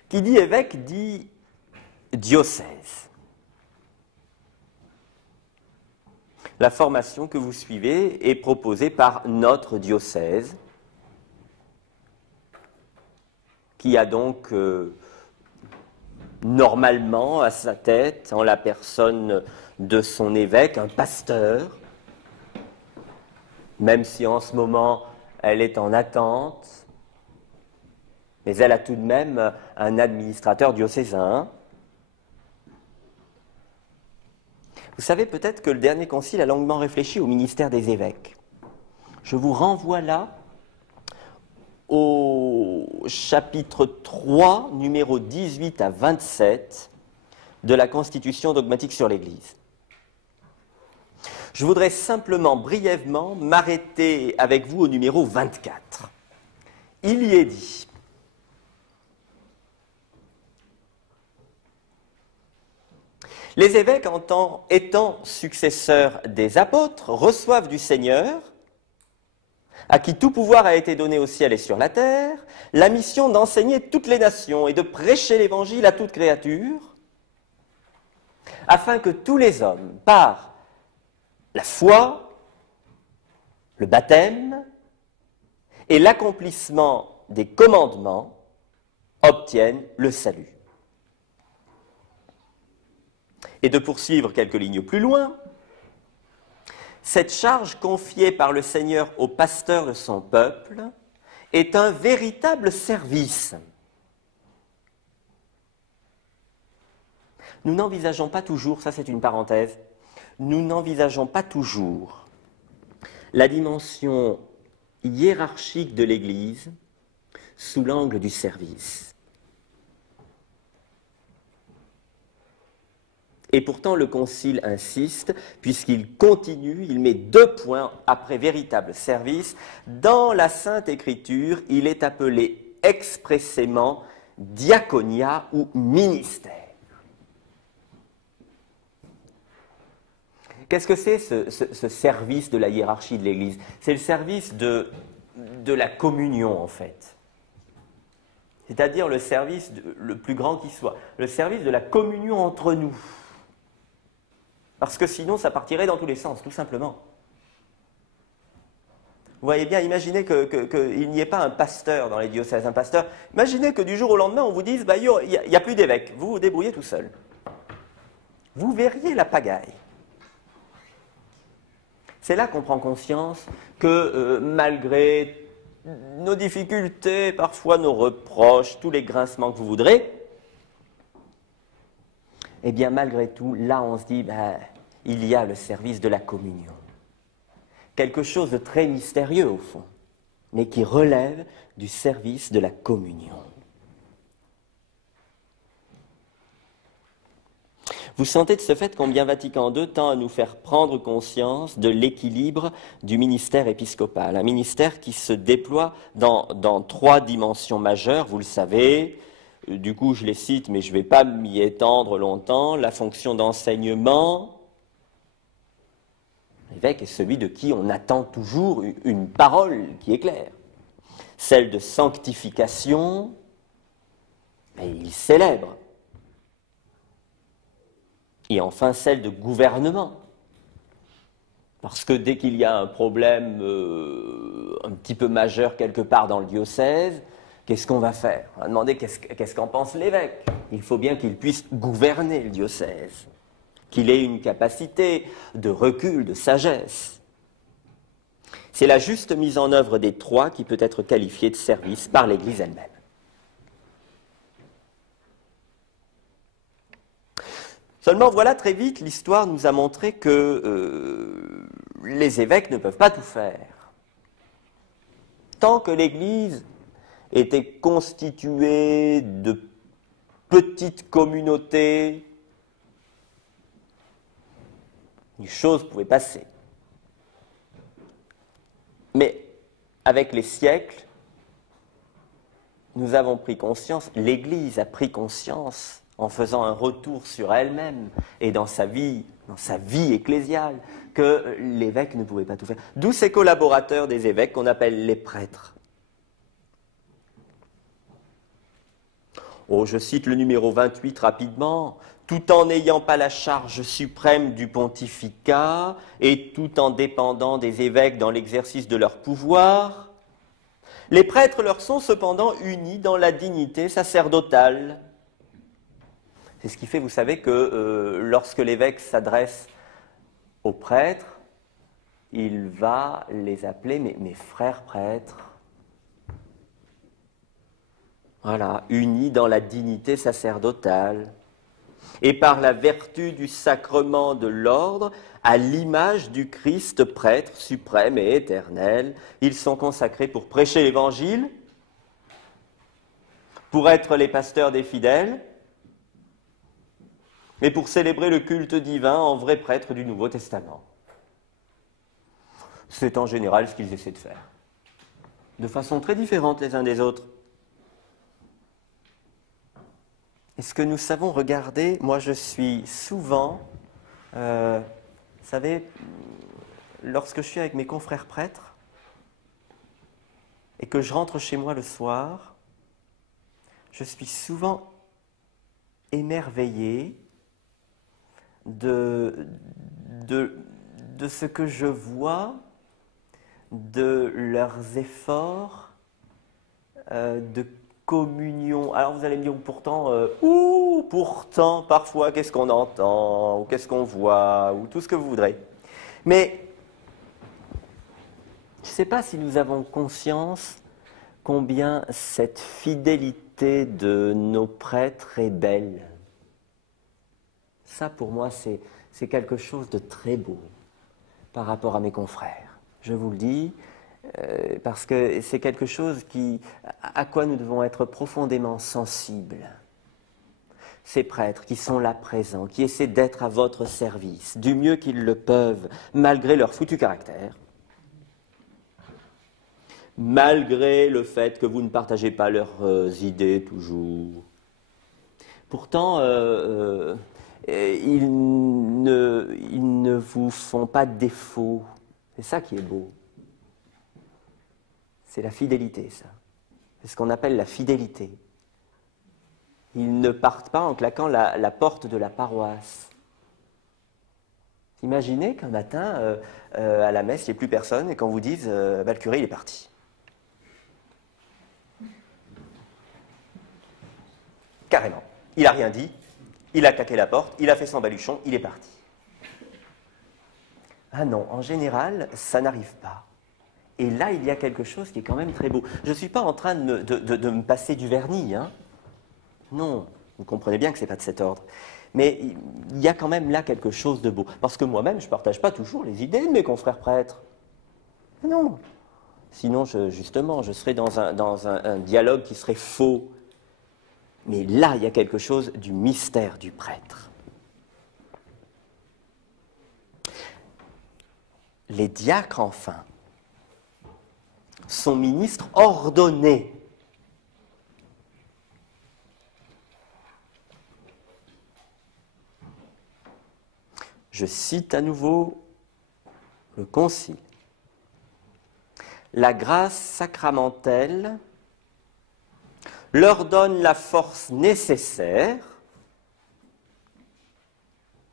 Qui dit évêque dit diocèse. La formation que vous suivez est proposée par notre diocèse, qui a donc normalement à sa tête, en la personne de son évêque, un pasteur, même si en ce moment elle est en attente, mais elle a tout de même un administrateur diocésain. Vous savez peut-être que le dernier concile a longuement réfléchi au ministère des évêques. Je vous renvoie là au chapitre 3, numéro 18 à 27 de la Constitution dogmatique sur l'Église. Je voudrais simplement, brièvement, m'arrêter avec vous au numéro 24. Il y est dit: les évêques, étant successeurs des apôtres, reçoivent du Seigneur, à qui tout pouvoir a été donné au ciel et sur la terre, la mission d'enseigner toutes les nations et de prêcher l'Évangile à toute créature, afin que tous les hommes, par la foi, le baptême et l'accomplissement des commandements, obtiennent le salut. Et de poursuivre quelques lignes plus loin, cette charge confiée par le Seigneur au pasteur de son peuple est un véritable service. Nous n'envisageons pas toujours, ça c'est une parenthèse, nous n'envisageons pas toujours la dimension hiérarchique de l'Église sous l'angle du service. Et pourtant, le Concile insiste, puisqu'il continue, il met 2 points après véritable service. Dans la Sainte Écriture, il est appelé expressément diaconia ou ministère. Qu'est-ce que c'est ce service de la hiérarchie de l'Église? C'est le service de la communion, en fait. C'est-à-dire le service le plus grand qui soit, le service de la communion entre nous. Parce que sinon, ça partirait dans tous les sens, tout simplement. Vous voyez bien, imaginez qu'il n'y ait pas un pasteur dans les diocèses, un pasteur. Imaginez que du jour au lendemain, on vous dise, bah, il n'y a plus d'évêque, vous vous débrouillez tout seul. Vous verriez la pagaille. C'est là qu'on prend conscience que malgré nos difficultés, parfois nos reproches, tous les grincements que vous voudrez, eh bien, malgré tout, là, on se dit, il y a le service de la communion. Quelque chose de très mystérieux, au fond, mais qui relève du service de la communion. Vous sentez de ce fait combien Vatican II tend à nous faire prendre conscience de l'équilibre du ministère épiscopal. Un ministère qui se déploie dans 3 dimensions majeures, vous le savez. Du coup, je les cite, mais je ne vais pas m'y étendre longtemps. La fonction d'enseignement. L'évêque est celui de qui on attend toujours une parole qui est claire. Celle de sanctification, et il célèbre. Et enfin, celle de gouvernement. Parce que dès qu'il y a un problème un petit peu majeur quelque part dans le diocèse, qu'est-ce qu'on va faire? On va demander qu'est-ce qu'en pense l'évêque. Il faut bien qu'il puisse gouverner le diocèse, qu'il ait une capacité de recul, de sagesse. C'est la juste mise en œuvre des 3 qui peut être qualifiée de service par l'Église elle-même. Seulement, voilà, très vite, l'histoire nous a montré que les évêques ne peuvent pas tout faire. Tant que l'Église était constituée de petites communautés, les choses pouvaient passer. Mais avec les siècles, nous avons pris conscience, l'Église a pris conscience en faisant un retour sur elle-même et dans sa vie ecclésiale, que l'évêque ne pouvait pas tout faire. D'où ces collaborateurs des évêques qu'on appelle les prêtres. Oh, je cite le numéro 28 rapidement. Tout en n'ayant pas la charge suprême du pontificat et tout en dépendant des évêques dans l'exercice de leur pouvoir, les prêtres leur sont cependant unis dans la dignité sacerdotale. C'est ce qui fait, vous savez, que lorsque l'évêque s'adresse aux prêtres, il va les appeler mes frères prêtres. Voilà, unis dans la dignité sacerdotale. Et par la vertu du sacrement de l'ordre, à l'image du Christ prêtre suprême et éternel, ils sont consacrés pour prêcher l'Évangile, pour être les pasteurs des fidèles, et pour célébrer le culte divin en vrais prêtres du Nouveau Testament. C'est en général ce qu'ils essaient de faire, de façon très différente les uns des autres. Est-ce que nous savons regarder? Moi, je suis souvent, vous savez, lorsque je suis avec mes confrères prêtres et que je rentre chez moi le soir, je suis souvent émerveillé de ce que je vois, de leurs efforts de communion. Alors vous allez me dire, pourtant, parfois, qu'est-ce qu'on entend, ou qu'est-ce qu'on voit, ou tout ce que vous voudrez. Mais je ne sais pas si nous avons conscience combien cette fidélité de nos prêtres est belle. Ça, pour moi, c'est quelque chose de très beau par rapport à mes confrères. Je vous le dis, parce que c'est quelque chose à quoi nous devons être profondément sensibles. Ces prêtres qui sont là présents, qui essaient d'être à votre service, du mieux qu'ils le peuvent, malgré leur foutu caractère, malgré le fait que vous ne partagez pas leurs idées toujours. Pourtant, ils ne vous font pas de défaut. C'est ça qui est beau. C'est la fidélité, ça. C'est ce qu'on appelle la fidélité. Ils ne partent pas en claquant la porte de la paroisse. Imaginez qu'un matin, à la messe, il n'y ait plus personne et qu'on vous dise le curé, il est parti. Carrément. Il n'a rien dit, il a claqué la porte, il a fait son baluchon, il est parti. Ah non, en général, ça n'arrive pas. Et là, il y a quelque chose qui est quand même très beau. Je ne suis pas en train de me passer du vernis, hein. Non, vous comprenez bien que ce n'est pas de cet ordre. Mais il y a quand même là quelque chose de beau. Parce que moi-même, je ne partage pas toujours les idées de mes confrères prêtres. Non. Sinon, justement, je serais dans un dialogue qui serait faux. Mais là, il y a quelque chose du mystère du prêtre. Les diacres, enfin, sont ministres ordonnés. Je cite à nouveau le Concile. La grâce sacramentelle leur donne la force nécessaire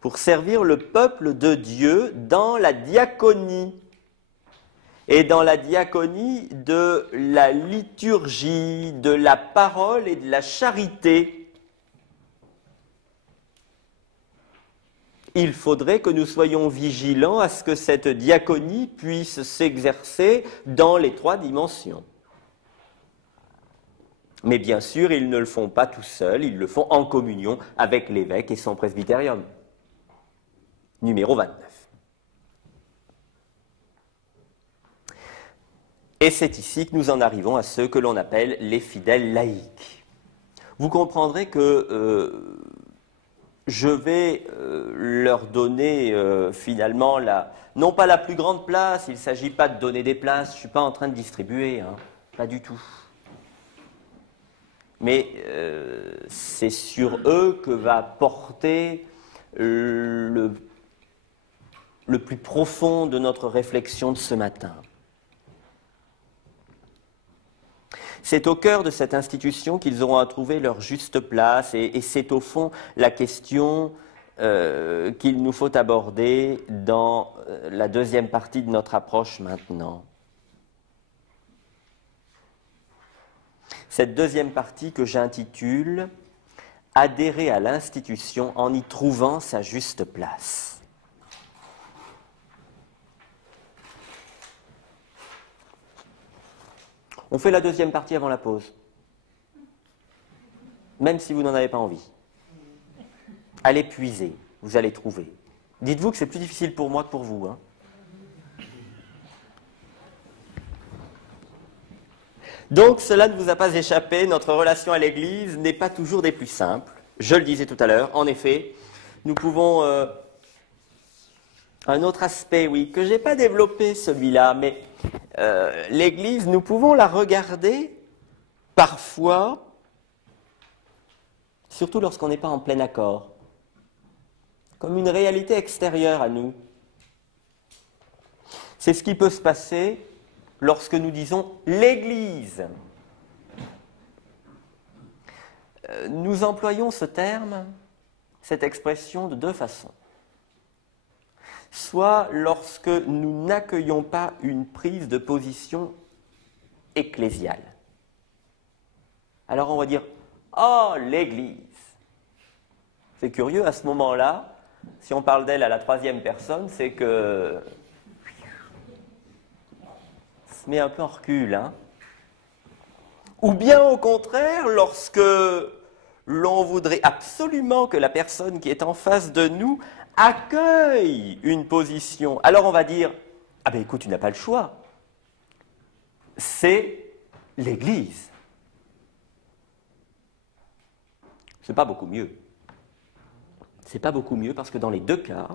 pour servir le peuple de Dieu dans la diaconie. Et dans la diaconie de la liturgie, de la parole et de la charité. Il faudrait que nous soyons vigilants à ce que cette diaconie puisse s'exercer dans les trois dimensions. Mais bien sûr, ils ne le font pas tout seuls, ils le font en communion avec l'évêque et son presbytérium. Numéro 29. Et c'est ici que nous en arrivons à ceux que l'on appelle les fidèles laïcs. Vous comprendrez que je vais leur donner finalement non pas la plus grande place, il ne s'agit pas de donner des places, je ne suis pas en train de distribuer, hein, pas du tout. Mais c'est sur eux que va porter le plus profond de notre réflexion de ce matin. C'est au cœur de cette institution qu'ils auront à trouver leur juste place et c'est au fond la question qu'il nous faut aborder dans la deuxième partie de notre approche maintenant. Cette deuxième partie que j'intitule « Adhérer à l'institution en y trouvant sa juste place ». On fait la deuxième partie avant la pause, même si vous n'en avez pas envie. Allez puiser, vous allez trouver. Dites-vous que c'est plus difficile pour moi que pour vous, hein. Donc, cela ne vous a pas échappé, notre relation à l'Église n'est pas toujours des plus simples. Je le disais tout à l'heure, en effet, nous pouvons... un autre aspect, oui, que je n'ai pas développé celui-là, mais l'Église, nous pouvons la regarder parfois, surtout lorsqu'on n'est pas en plein accord, comme une réalité extérieure à nous. C'est ce qui peut se passer lorsque nous disons « l'Église ». Nous employons ce terme, cette expression de deux façons. Soit lorsque nous n'accueillons pas une prise de position ecclésiale. Alors on va dire « Oh, l'Église ». C'est curieux, à ce moment-là, si on parle d'elle à la troisième personne, c'est que ça se met un peu en recul, hein. Ou bien au contraire, lorsque l'on voudrait absolument que la personne qui est en face de nous accueille une position, alors on va dire « Ah ben écoute, tu n'as pas le choix. C'est l'Église. » C'est pas beaucoup mieux. C'est pas beaucoup mieux parce que dans les deux cas,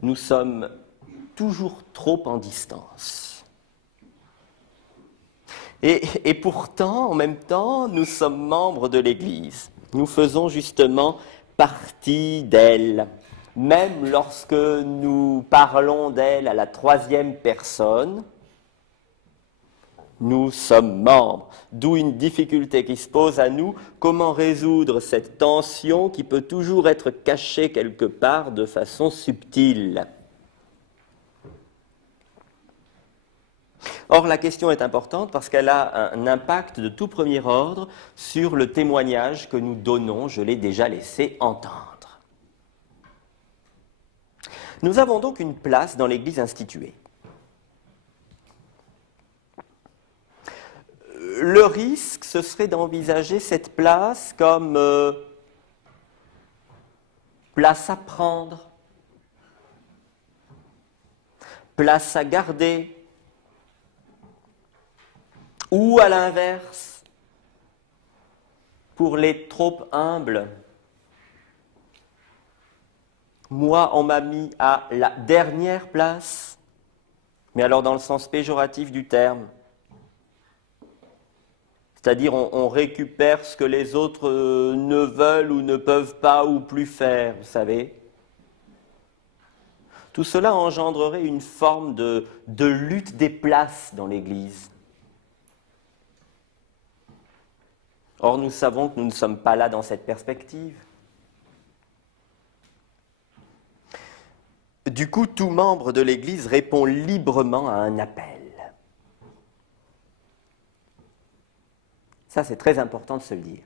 nous sommes toujours trop en distance. Et pourtant, en même temps, nous sommes membres de l'Église. Nous faisons justement partie d'elle. Même lorsque nous parlons d'elle à la troisième personne, nous sommes membres. D'où une difficulté qui se pose à nous. Comment résoudre cette tension qui peut toujours être cachée quelque part de façon subtile ? Or, la question est importante parce qu'elle a un impact de tout premier ordre sur le témoignage que nous donnons, je l'ai déjà laissé entendre. Nous avons donc une place dans l'Église instituée. Le risque, ce serait d'envisager cette place comme place à prendre, place à garder, ou à l'inverse, pour les trop humbles, moi, on m'a mis à la dernière place, mais alors dans le sens péjoratif du terme. C'est-à-dire on récupère ce que les autres ne veulent ou ne peuvent pas ou plus faire, vous savez. Tout cela engendrerait une forme de lutte des places dans l'Église. Or, nous savons que nous ne sommes pas là dans cette perspective. Du coup, tout membre de l'Église répond librement à un appel. Ça, c'est très important de se le dire.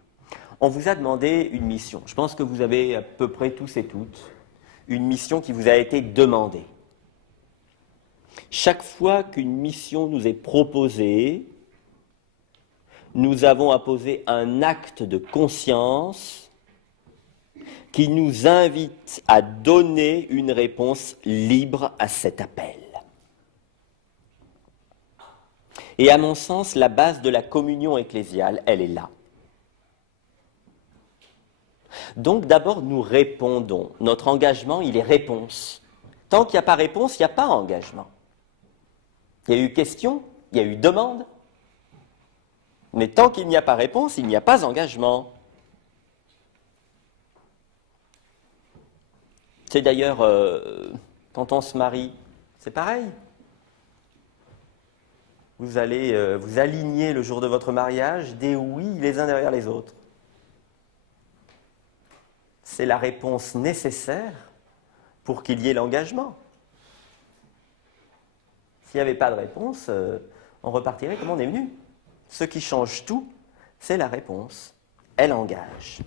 On vous a demandé une mission. Je pense que vous avez à peu près tous et toutes une mission qui vous a été demandée. Chaque fois qu'une mission nous est proposée, nous avons à poser un acte de conscience qui nous invite à donner une réponse libre à cet appel. Et à mon sens, la base de la communion ecclésiale, elle est là. Donc d'abord, nous répondons. Notre engagement, il est réponse. Tant qu'il n'y a pas réponse, il n'y a pas engagement. Il y a eu question, il y a eu demande. Mais tant qu'il n'y a pas réponse, il n'y a pas engagement. C'est d'ailleurs, quand on se marie, c'est pareil. Vous allez vous aligner le jour de votre mariage des oui les uns derrière les autres. C'est la réponse nécessaire pour qu'il y ait l'engagement. S'il n'y avait pas de réponse, on repartirait comme on est venu. Ce qui change tout, c'est la réponse. Elle engage.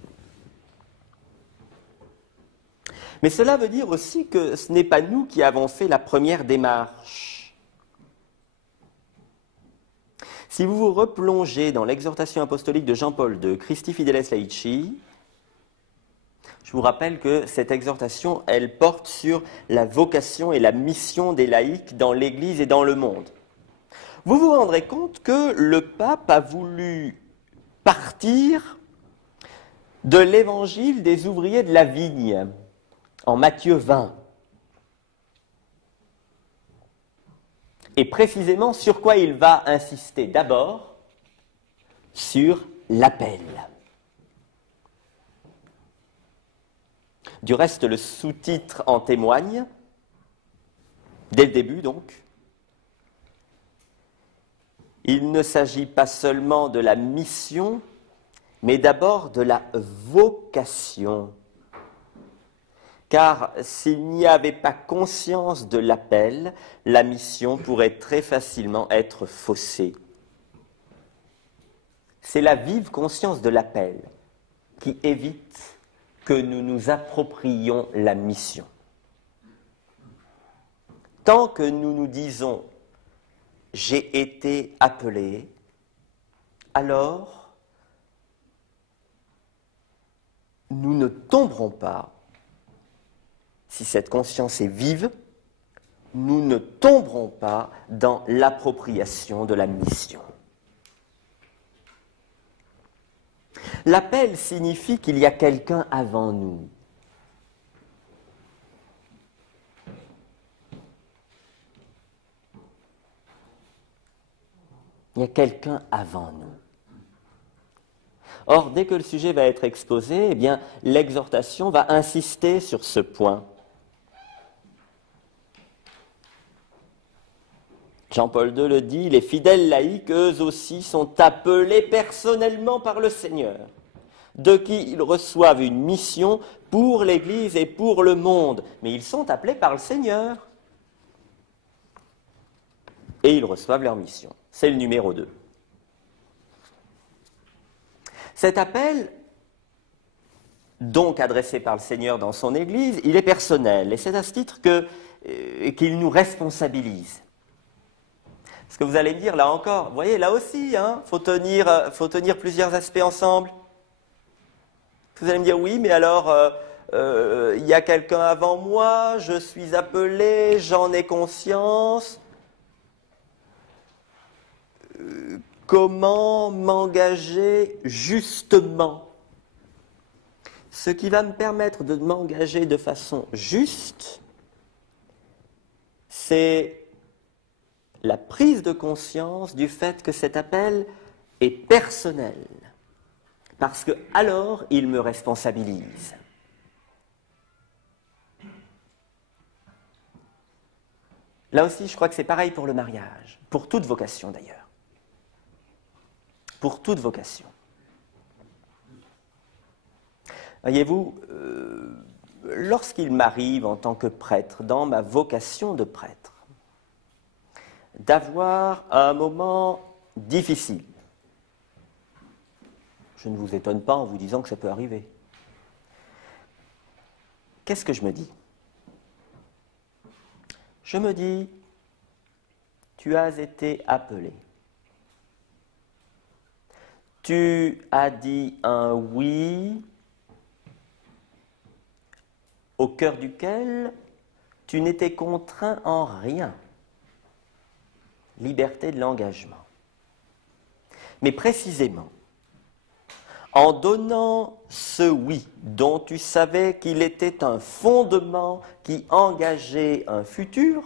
Mais cela veut dire aussi que ce n'est pas nous qui avons fait la première démarche. Si vous vous replongez dans l'exhortation apostolique de Jean-Paul II, Christi Fideles Laici, je vous rappelle que cette exhortation, elle porte sur la vocation et la mission des laïcs dans l'Église et dans le monde. Vous vous rendrez compte que le pape a voulu partir de l'évangile des ouvriers de la vigne, en Matthieu 20. Et précisément, sur quoi il va insister? D'abord, sur l'appel. Du reste, le sous-titre en témoigne, dès le début donc. Il ne s'agit pas seulement de la mission, mais d'abord de la vocation. Car s'il n'y avait pas conscience de l'appel, la mission pourrait très facilement être faussée. C'est la vive conscience de l'appel qui évite que nous nous approprions la mission. Tant que nous nous disons « j'ai été appelé », alors nous ne tomberons pas, si cette conscience est vive, nous ne tomberons pas dans l'appropriation de la mission. L'appel signifie qu'il y a quelqu'un avant nous. Il y a quelqu'un avant nous. Or, dès que le sujet va être exposé, eh bien, l'exhortation va insister sur ce point. Jean-Paul II le dit, les fidèles laïcs, eux aussi, sont appelés personnellement par le Seigneur, de qui ils reçoivent une mission pour l'Église et pour le monde. Mais ils sont appelés par le Seigneur. Et ils reçoivent leur mission. C'est le numéro 2. Cet appel, donc adressé par le Seigneur dans son Église, il est personnel. Et c'est à ce titre qu'il nous responsabilise. Ce que vous allez me dire, là encore, vous voyez, là aussi, faut tenir plusieurs aspects ensemble. Vous allez me dire, oui, mais alors, il y a quelqu'un avant moi, je suis appelé, j'en ai conscience. Comment m'engager justement? Ce qui va me permettre de m'engager de façon juste, c'est la prise de conscience du fait que cet appel est personnel, parce que alors il me responsabilise. Là aussi, je crois que c'est pareil pour le mariage, pour toute vocation d'ailleurs. Pour toute vocation. Voyez-vous, lorsqu'il m'arrive en tant que prêtre, dans ma vocation de prêtre, d'avoir un moment difficile. Je ne vous étonne pas en vous disant que ça peut arriver. Qu'est-ce que je me dis? Je me dis, tu as été appelé. Tu as dit un oui au cœur duquel tu n'étais contraint en rien. Liberté de l'engagement. Mais précisément, en donnant ce oui dont tu savais qu'il était un fondement qui engageait un futur,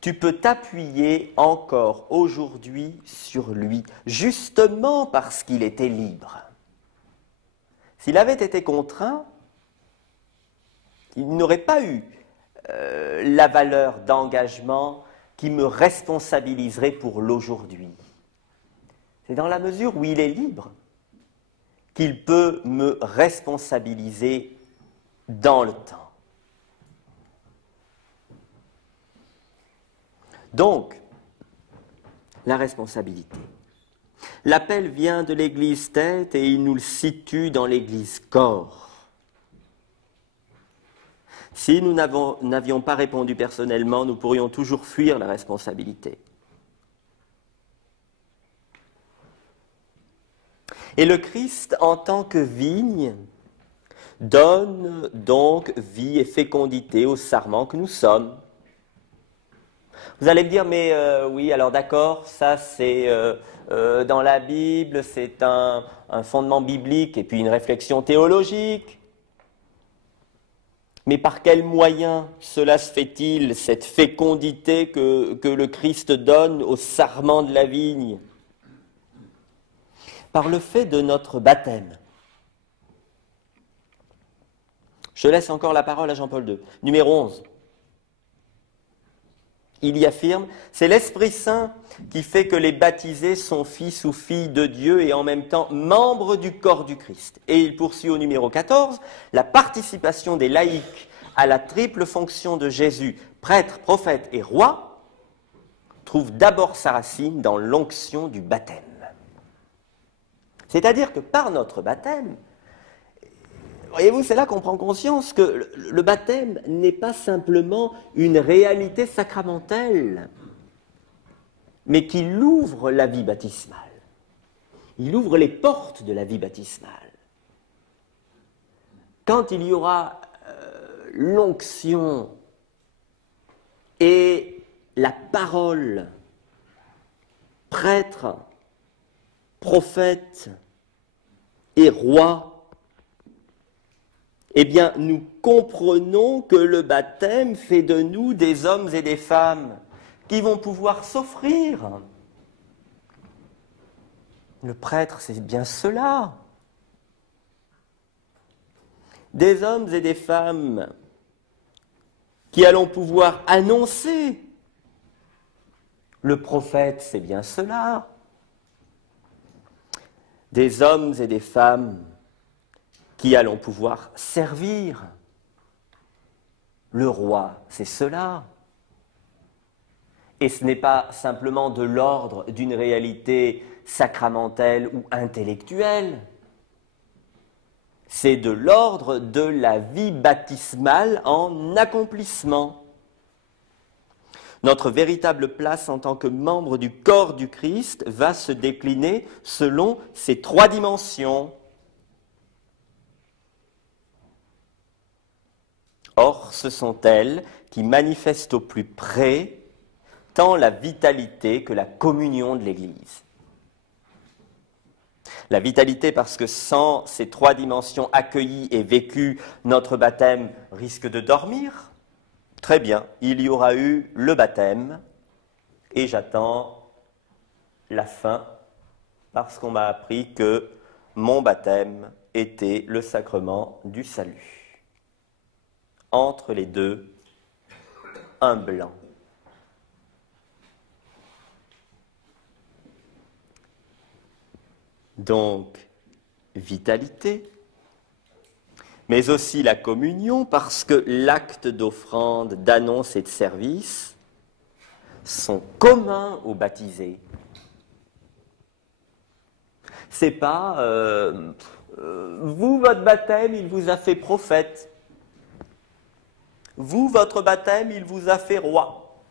tu peux t'appuyer encore aujourd'hui sur lui, justement parce qu'il était libre. S'il avait été contraint, il n'aurait pas eu la valeur d'engagement qui me responsabiliserait pour l'aujourd'hui. C'est dans la mesure où il est libre qu'il peut me responsabiliser dans le temps. Donc, la responsabilité. L'appel vient de l'Église tête et il nous le situe dans l'Église corps. Si nous n'avions pas répondu personnellement, nous pourrions toujours fuir la responsabilité. Et le Christ, en tant que vigne, donne donc vie et fécondité au sarment que nous sommes. Vous allez me dire, mais oui, alors d'accord, ça c'est dans la Bible, c'est un fondement biblique et puis une réflexion théologique. Mais par quels moyens cela se fait-il, cette fécondité que le Christ donne au sarment de la vigne? Par le fait de notre baptême. Je laisse encore la parole à Jean-Paul II. Numéro 11. Il y affirme, c'est l'Esprit Saint qui fait que les baptisés sont fils ou filles de Dieu et en même temps membres du corps du Christ. Et il poursuit au numéro 14, la participation des laïcs à la triple fonction de Jésus, prêtre, prophète et roi, trouve d'abord sa racine dans l'onction du baptême. C'est-à-dire que par notre baptême, voyez-vous, c'est là qu'on prend conscience que le baptême n'est pas simplement une réalité sacramentelle, mais qu'il ouvre la vie baptismale. Il ouvre les portes de la vie baptismale. Quand il y aura l'onction et la parole, prêtre, prophète et roi, eh bien, nous comprenons que le baptême fait de nous des hommes et des femmes qui vont pouvoir s'offrir. Le prêtre, c'est bien cela. Des hommes et des femmes qui allons pouvoir annoncer. Le prophète, c'est bien cela. Des hommes et des femmes qui allons pouvoir servir. Le roi, c'est cela. Et ce n'est pas simplement de l'ordre d'une réalité sacramentelle ou intellectuelle. C'est de l'ordre de la vie baptismale en accomplissement. Notre véritable place en tant que membre du corps du Christ va se décliner selon ces trois dimensions. Or, ce sont elles qui manifestent au plus près tant la vitalité que la communion de l'Église. La vitalité parce que sans ces trois dimensions accueillies et vécues, notre baptême risque de dormir. Très bien, il y aura eu le baptême et j'attends la fin parce qu'on m'a appris que mon baptême était le sacrement du salut. Entre les deux, un blanc. Donc, vitalité, mais aussi la communion, parce que l'acte d'offrande, d'annonce et de service sont communs aux baptisés. C'est pas vous, votre baptême, il vous a fait prophète. Vous, votre baptême, il vous a fait roi.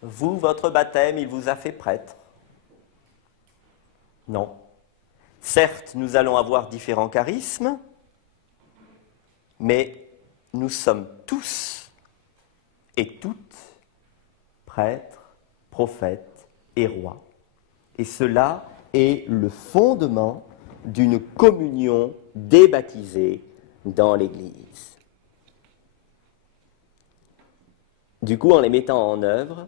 Vous, votre baptême, il vous a fait prêtre. Non. Certes, nous allons avoir différents charismes, mais nous sommes tous et toutes prêtres, prophètes et rois. Et cela est le fondement d'une communion des baptisés dans l'Église. Du coup, en les mettant en œuvre,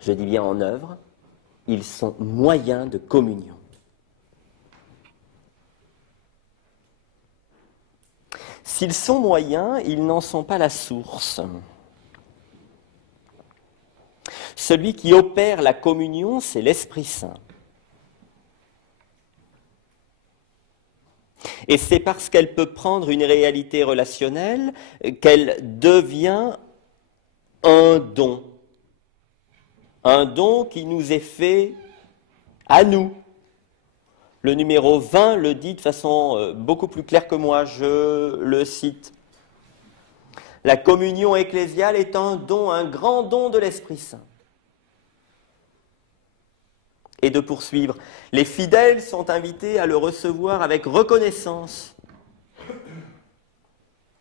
je dis bien en œuvre, ils sont moyens de communion. S'ils sont moyens, ils n'en sont pas la source. Celui qui opère la communion, c'est l'Esprit Saint. Et c'est parce qu'elle peut prendre une réalité relationnelle qu'elle devient un don. Un don qui nous est fait à nous. Le numéro 20 le dit de façon beaucoup plus claire que moi, je le cite. La communion ecclésiale est un don, un grand don de l'Esprit Saint. Et de poursuivre, les fidèles sont invités à le recevoir avec reconnaissance.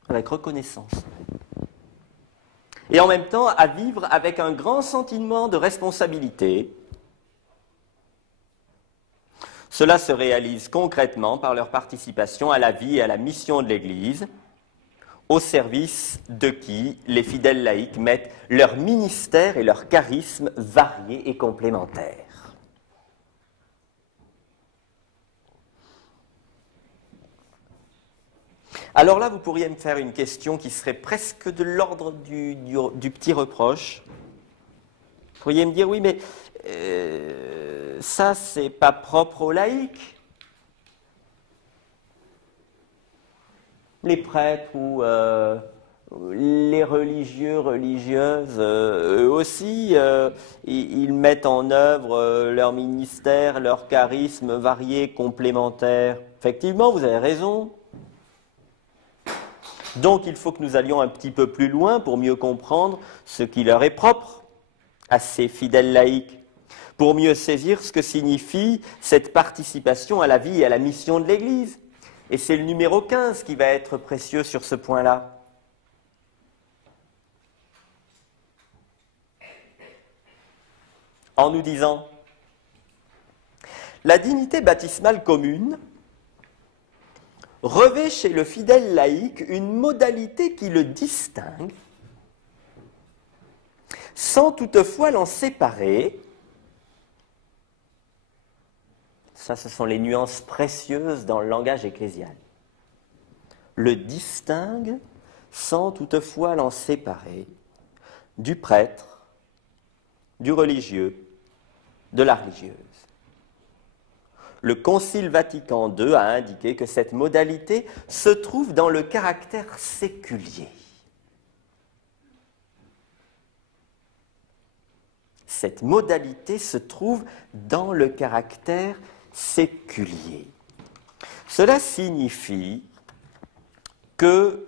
Avec reconnaissance. Et en même temps à vivre avec un grand sentiment de responsabilité. Cela se réalise concrètement par leur participation à la vie et à la mission de l'Église, au service de qui les fidèles laïcs mettent leur ministère et leur charisme variés et complémentaires. Alors là, vous pourriez me faire une question qui serait presque de l'ordre du petit reproche. Vous pourriez me dire, oui, mais ça, c'est pas propre aux laïcs. Les prêtres ou les religieux, religieuses, eux aussi, ils mettent en œuvre leur ministère, leur charisme varié, complémentaire. Effectivement, vous avez raison. Donc il faut que nous allions un petit peu plus loin pour mieux comprendre ce qui leur est propre à ces fidèles laïcs, pour mieux saisir ce que signifie cette participation à la vie et à la mission de l'Église. Et c'est le numéro 15 qui va être précieux sur ce point-là. En nous disant, la dignité baptismale commune revêt chez le fidèle laïc une modalité qui le distingue, sans toutefois l'en séparer. Ça, ce sont les nuances précieuses dans le langage ecclésial. Le distingue sans toutefois l'en séparer du prêtre, du religieux, de la religieuse. Le Concile Vatican II a indiqué que cette modalité se trouve dans le caractère séculier. Cette modalité se trouve dans le caractère séculier. Cela signifie que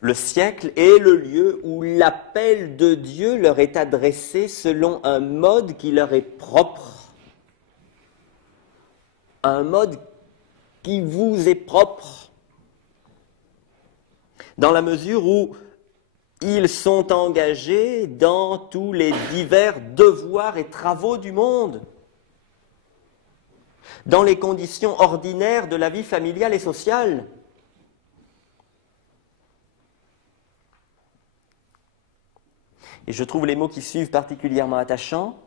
le siècle est le lieu où l'appel de Dieu leur est adressé selon un mode qui leur est propre. Un mode qui vous est propre, dans la mesure où ils sont engagés dans tous les divers devoirs et travaux du monde, dans les conditions ordinaires de la vie familiale et sociale. Et je trouve les mots qui suivent particulièrement attachants.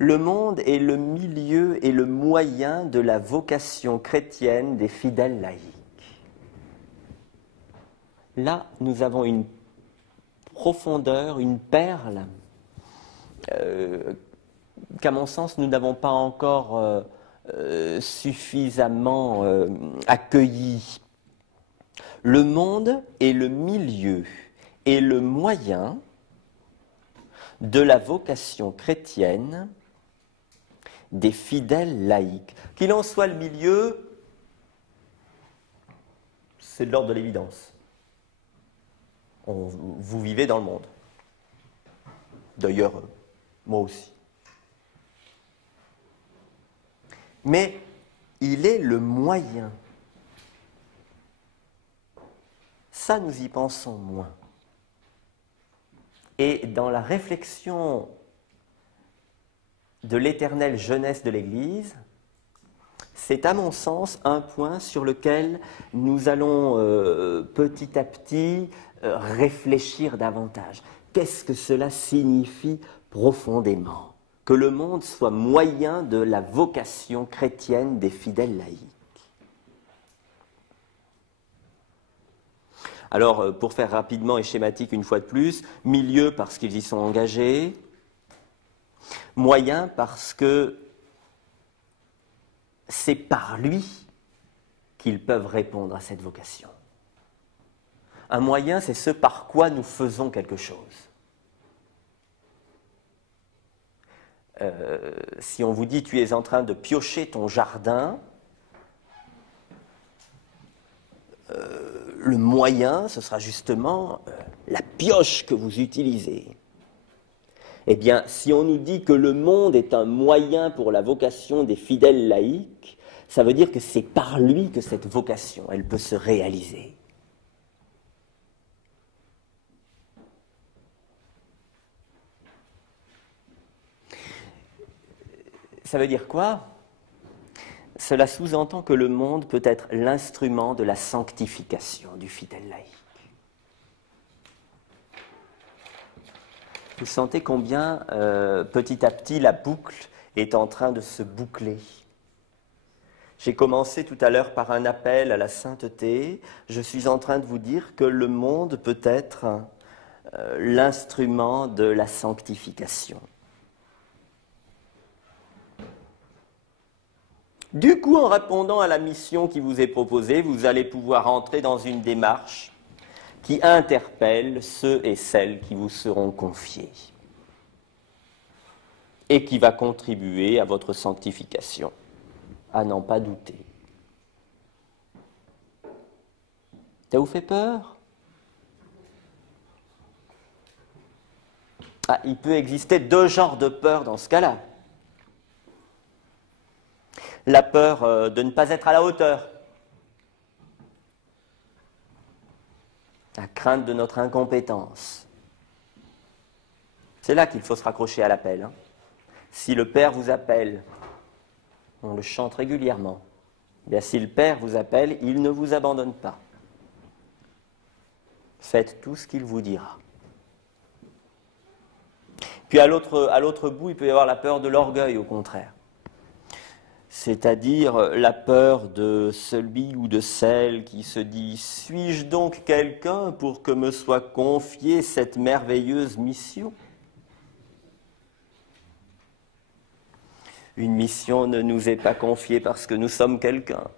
Le monde est le milieu et le moyen de la vocation chrétienne des fidèles laïcs. Là, nous avons une profondeur, une perle, qu'à mon sens, nous n'avons pas encore suffisamment accueillie. Le monde est le milieu et le moyen de la vocation chrétienne des fidèles laïcs. Qu'il en soit le milieu, c'est de l'ordre de l'évidence. Vous vivez dans le monde. D'ailleurs, moi aussi. Mais il est le moyen. Ça, nous y pensons moins. Et dans la réflexion de l'éternelle jeunesse de l'Église, c'est à mon sens un point sur lequel nous allons petit à petit réfléchir davantage. Qu'est-ce que cela signifie profondément? Que le monde soit moyen de la vocation chrétienne des fidèles laïcs. Alors, pour faire rapidement et schématique une fois de plus, milieu parce qu'ils y sont engagés, moyen parce que c'est par lui qu'ils peuvent répondre à cette vocation. Un moyen, c'est ce par quoi nous faisons quelque chose. Si on vous dit tu es en train de piocher ton jardin, le moyen, ce sera justement la pioche que vous utilisez. Eh bien, si on nous dit que le monde est un moyen pour la vocation des fidèles laïcs, ça veut dire que c'est par lui que cette vocation, elle peut se réaliser. Ça veut dire quoi? Cela sous-entend que le monde peut être l'instrument de la sanctification du fidèle laïc. Vous sentez combien, petit à petit, la boucle est en train de se boucler. J'ai commencé tout à l'heure par un appel à la sainteté. Je suis en train de vous dire que le monde peut être l'instrument de la sanctification. Du coup, en répondant à la mission qui vous est proposée, vous allez pouvoir entrer dans une démarche qui interpelle ceux et celles qui vous seront confiés et qui va contribuer à votre sanctification, à n'en pas douter. Ça vous fait peur? Ah, il peut exister deux genres de peur dans ce cas-là. La peur de ne pas être à la hauteur, la crainte de notre incompétence. C'est là qu'il faut se raccrocher à l'appel. Hein. Si le Père vous appelle, on le chante régulièrement, bien si le Père vous appelle, il ne vous abandonne pas. Faites tout ce qu'il vous dira. Puis à l'autre bout, il peut y avoir la peur de l'orgueil, au contraire. C'est-à-dire la peur de celui ou de celle qui se dit « Suis-je donc quelqu'un pour que me soit confiée cette merveilleuse mission ?» Une mission ne nous est pas confiée parce que nous sommes quelqu'un.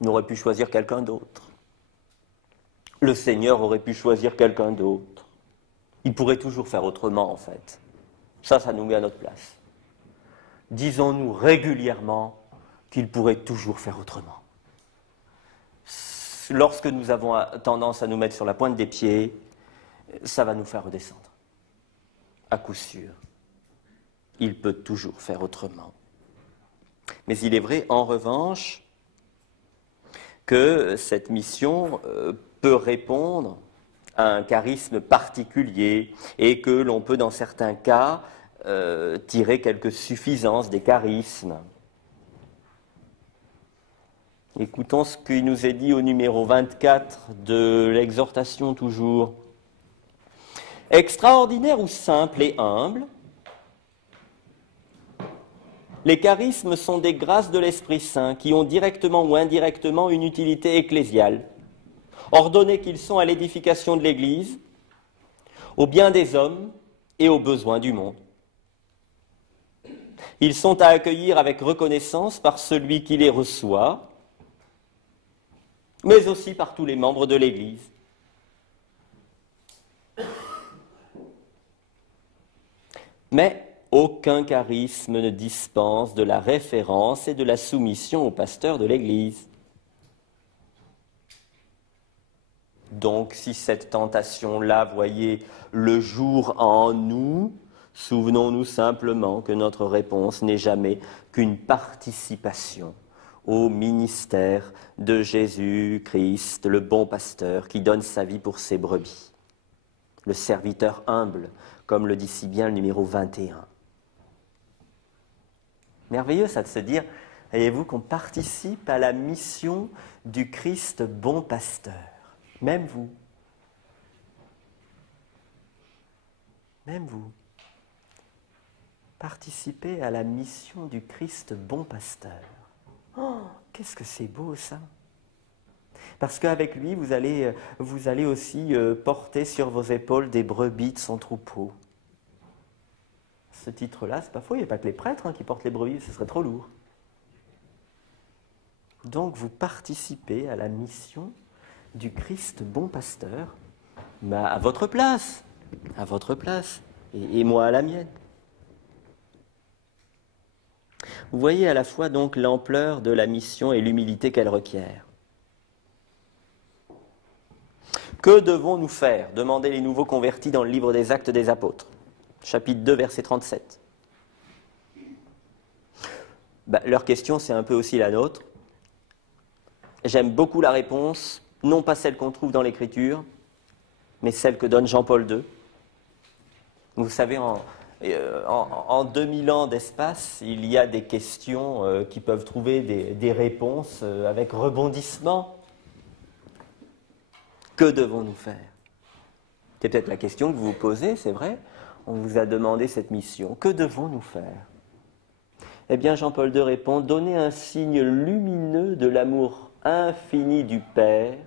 On aurait pu choisir quelqu'un d'autre. Le Seigneur aurait pu choisir quelqu'un d'autre. Il pourrait toujours faire autrement, en fait. Ça nous met à notre place. Disons-nous régulièrement qu'il pourrait toujours faire autrement. Lorsque nous avons tendance à nous mettre sur la pointe des pieds, ça va nous faire redescendre. À coup sûr. Il peut toujours faire autrement. Mais il est vrai, en revanche, que cette mission peut répondre à un charisme particulier et que l'on peut, dans certains cas, tirer quelques suffisances des charismes. Écoutons ce qui nous est dit au numéro 24 de l'exhortation toujours. Extraordinaire ou simple et humble, les charismes sont des grâces de l'Esprit Saint qui ont directement ou indirectement une utilité ecclésiale, ordonnés qu'ils sont à l'édification de l'Église, au bien des hommes et aux besoins du monde. Ils sont à accueillir avec reconnaissance par celui qui les reçoit, mais aussi par tous les membres de l'Église. Mais aucun charisme ne dispense de la référence et de la soumission au pasteur de l'Église. Donc, si cette tentation-là voyait le jour en nous, souvenons-nous simplement que notre réponse n'est jamais qu'une participation au ministère de Jésus-Christ, le bon pasteur qui donne sa vie pour ses brebis. Le serviteur humble, comme le dit si bien le numéro 21. Merveilleux ça de se dire, voyez-vous, qu'on participe à la mission du Christ bon pasteur. Même vous. Même vous. Participez à la mission du Christ bon pasteur. Oh, qu'est-ce que c'est beau ça! Parce qu'avec lui, vous allez aussi porter sur vos épaules des brebis de son troupeau. Ce titre-là, c'est pas faux, il n'y a pas que les prêtres qui portent les brebis, ce serait trop lourd. Donc vous participez à la mission du Christ bon pasteur, mais à votre place, et moi à la mienne. Vous voyez à la fois donc l'ampleur de la mission et l'humilité qu'elle requiert. Que devons-nous faire? Demandaient les nouveaux convertis dans le livre des Actes des Apôtres, chapitre 2, verset 37. Leur question, c'est un peu aussi la nôtre. J'aime beaucoup la réponse, non pas celle qu'on trouve dans l'Écriture, mais celle que donne Jean-Paul II. Vous savez, en 2000 ans d'espace, il y a des questions qui peuvent trouver des réponses avec rebondissement. Que devons-nous faire? C'est peut-être la question que vous vous posez, c'est vrai. On vous a demandé cette mission. Que devons-nous faire? Eh bien, Jean-Paul II répond, donner un signe lumineux de l'amour infini du Père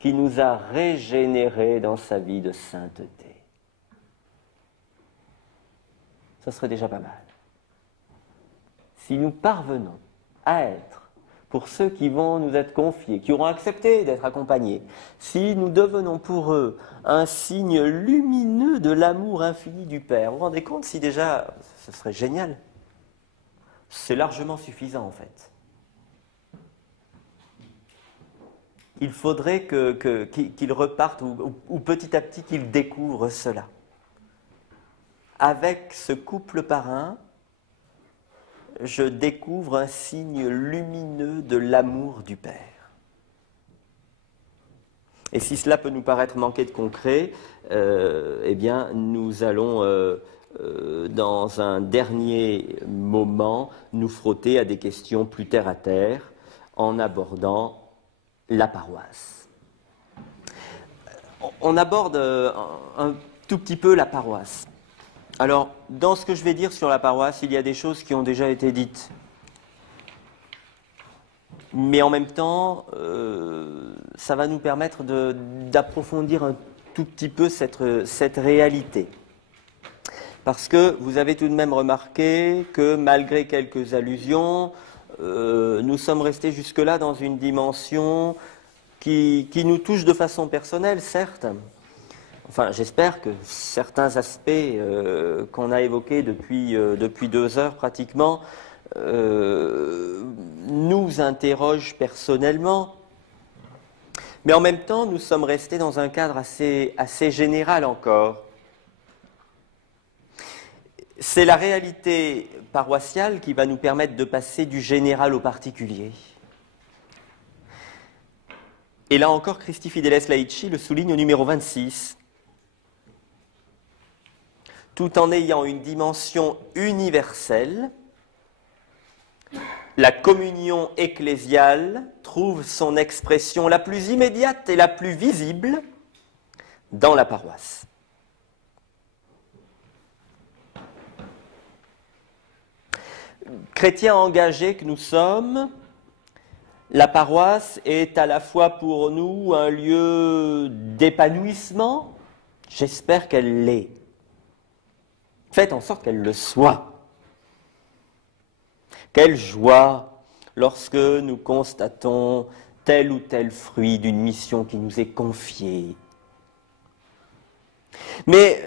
qui nous a régénérés dans sa vie de sainteté. Ça serait déjà pas mal. Si nous parvenons à être, pour ceux qui vont nous être confiés, qui auront accepté d'être accompagnés, si nous devenons pour eux un signe lumineux de l'amour infini du Père, vous vous rendez compte si déjà, ce serait génial. C'est largement suffisant en fait. Il faudrait qu'ils repartent ou petit à petit qu'ils découvrent cela. Avec ce couple parrain, je découvre un signe lumineux de l'amour du Père. Et si cela peut nous paraître manquer de concret, eh bien, nous allons, dans un dernier moment, nous frotter à des questions plus terre à terre, en abordant la paroisse. On aborde un tout petit peu la paroisse. Alors, dans ce que je vais dire sur la paroisse, il y a des choses qui ont déjà été dites. Mais en même temps, ça va nous permettre d'approfondir un tout petit peu cette réalité. Parce que vous avez tout de même remarqué que malgré quelques allusions, nous sommes restés jusque-là dans une dimension qui nous touche de façon personnelle, certes. Enfin, j'espère que certains aspects qu'on a évoqués depuis 2 heures pratiquement nous interrogent personnellement. Mais en même temps, nous sommes restés dans un cadre assez général encore. C'est la réalité paroissiale qui va nous permettre de passer du général au particulier. Et là encore, Christi Fideles Laici le souligne au numéro 26. Tout en ayant une dimension universelle, la communion ecclésiale trouve son expression la plus immédiate et la plus visible dans la paroisse. Chrétiens engagés que nous sommes, la paroisse est à la fois pour nous un lieu d'épanouissement, j'espère qu'elle l'est. Faites en sorte qu'elle le soit. Quelle joie lorsque nous constatons tel ou tel fruit d'une mission qui nous est confiée. Mais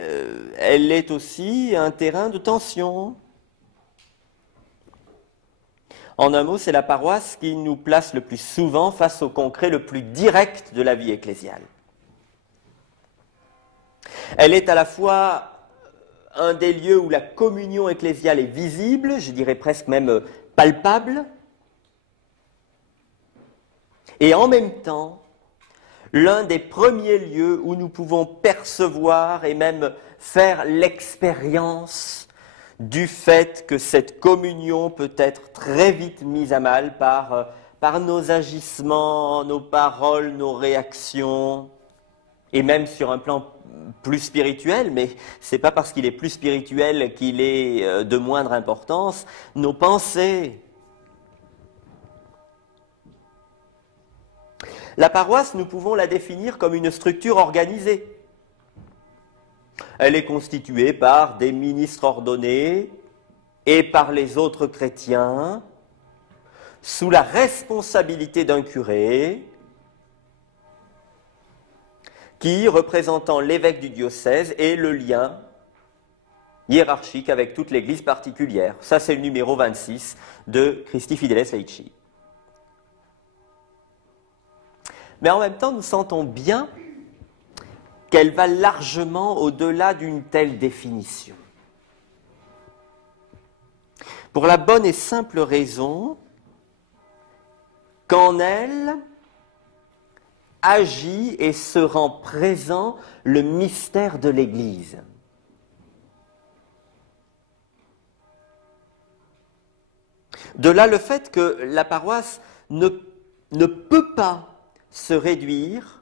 elle est aussi un terrain de tension. En un mot, c'est la paroisse qui nous place le plus souvent face au concret le plus direct de la vie ecclésiale. Elle est à la fois un des lieux où la communion ecclésiale est visible, je dirais presque même palpable, et en même temps, l'un des premiers lieux où nous pouvons percevoir et même faire l'expérience du fait que cette communion peut être très vite mise à mal par nos agissements, nos paroles, nos réactions, et même sur un plan plus spirituel, mais ce n'est pas parce qu'il est plus spirituel qu'il est de moindre importance, nos pensées. La paroisse, nous pouvons la définir comme une structure organisée. Elle est constituée par des ministres ordonnés et par les autres chrétiens, sous la responsabilité d'un curé, qui, représentant l'évêque du diocèse, est le lien hiérarchique avec toute l'Église particulière. Ça, c'est le numéro 26 de Christi Fideles Laici. Mais en même temps, nous sentons bien qu'elle va largement au-delà d'une telle définition. Pour la bonne et simple raison qu'en elle agit et se rend présent le mystère de l'Église. De là le fait que la paroisse ne peut pas se réduire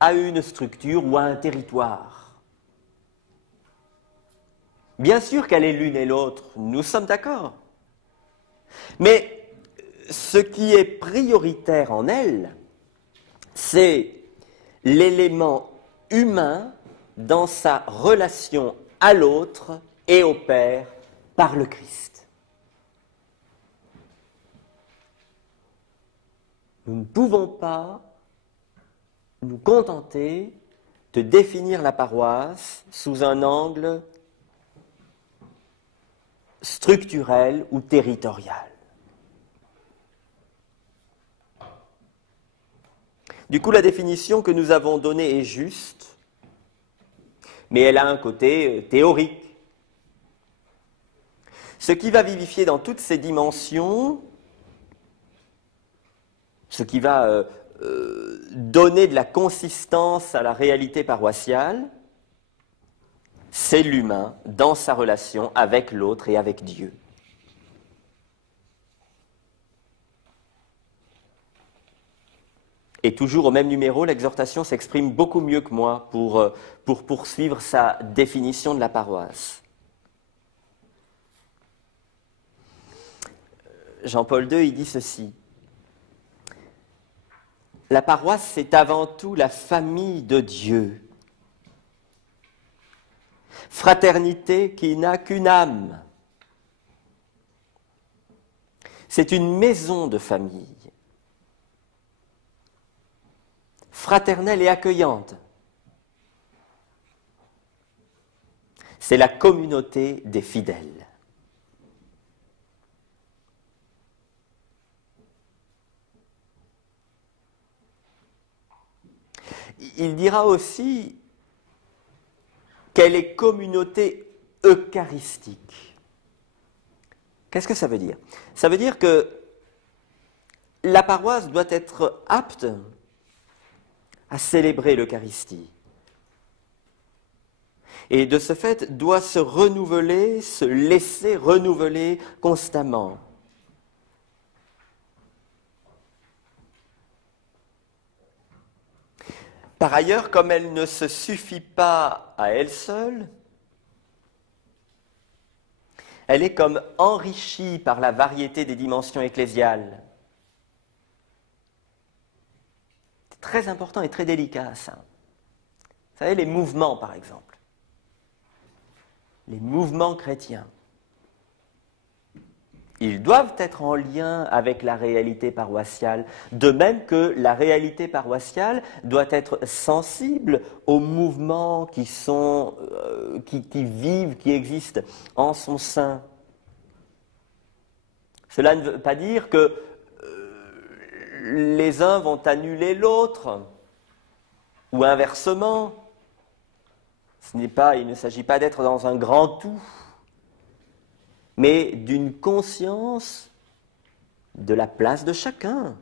à une structure ou à un territoire. Bien sûr qu'elle est l'une et l'autre, nous sommes d'accord. Mais ce qui est prioritaire en elle, c'est l'élément humain dans sa relation à l'autre et au Père par le Christ. Nous ne pouvons pas nous contenter de définir la paroisse sous un angle structurel ou territorial. Du coup, la définition que nous avons donnée est juste, mais elle a un côté théorique. Ce qui va vivifier dans toutes ces dimensions, ce qui va donner de la consistance à la réalité paroissiale, c'est l'humain dans sa relation avec l'autre et avec Dieu. Et toujours au même numéro, l'exhortation s'exprime beaucoup mieux que moi pour poursuivre sa définition de la paroisse. Jean-Paul II, il dit ceci. La paroisse, c'est avant tout la famille de Dieu. Fraternité qui n'a qu'une âme. C'est une maison de famille. Fraternelle et accueillante. C'est la communauté des fidèles. Il dira aussi qu'elle est communauté eucharistique. Qu'est-ce que ça veut dire? Ça veut dire que la paroisse doit être apte à célébrer l'Eucharistie. Et de ce fait, doit se renouveler, se laisser renouveler constamment. Par ailleurs, comme elle ne se suffit pas à elle seule, elle est comme enrichie par la variété des dimensions ecclésiales. C'est très important et très délicat, ça. Vous savez, les mouvements, par exemple. Les mouvements chrétiens. Ils doivent être en lien avec la réalité paroissiale, de même que la réalité paroissiale doit être sensible aux mouvements qui vivent, qui existent en son sein. Cela ne veut pas dire que les uns vont annuler l'autre, ou inversement. Il ne s'agit pas d'être dans un grand tout, mais d'une conscience de la place de chacun.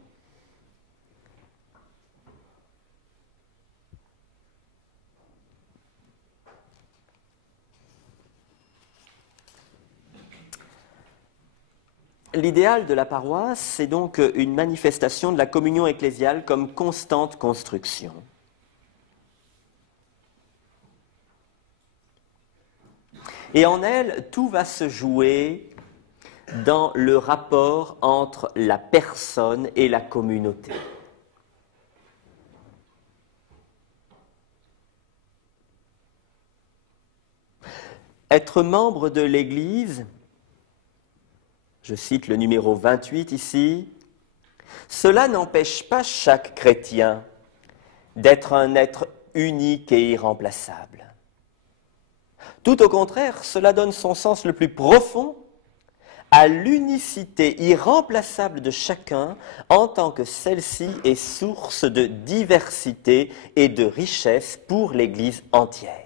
L'idéal de la paroisse, c'est donc une manifestation de la communion ecclésiale comme constante construction. Et en elle, tout va se jouer dans le rapport entre la personne et la communauté. Être membre de l'Église, je cite le numéro 28 ici, cela n'empêche pas chaque chrétien d'être un être unique et irremplaçable. Tout au contraire, cela donne son sens le plus profond à l'unicité irremplaçable de chacun en tant que celle-ci est source de diversité et de richesse pour l'Église entière.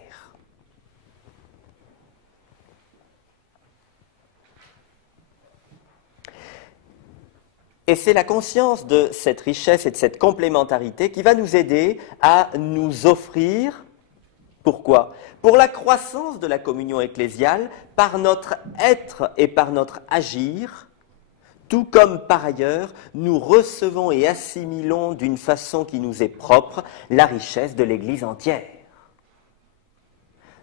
Et c'est la conscience de cette richesse et de cette complémentarité qui va nous aider à nous offrir, pourquoi ? Pour la croissance de la communion ecclésiale, par notre être et par notre agir, tout comme par ailleurs, nous recevons et assimilons d'une façon qui nous est propre la richesse de l'Église entière.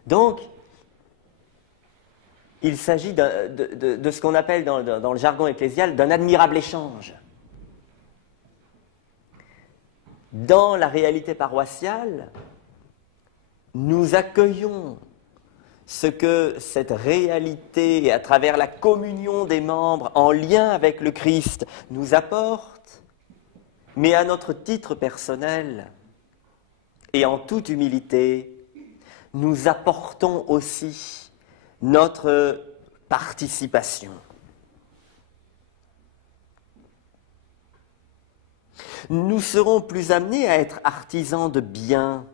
Donc, il s'agit de ce qu'on appelle dans le jargon ecclésial d'un admirable échange. Dans la réalité paroissiale, nous accueillons ce que cette réalité, à travers la communion des membres en lien avec le Christ, nous apporte, mais à notre titre personnel et en toute humilité, nous apportons aussi notre participation. Nous serons plus amenés à être artisans de bien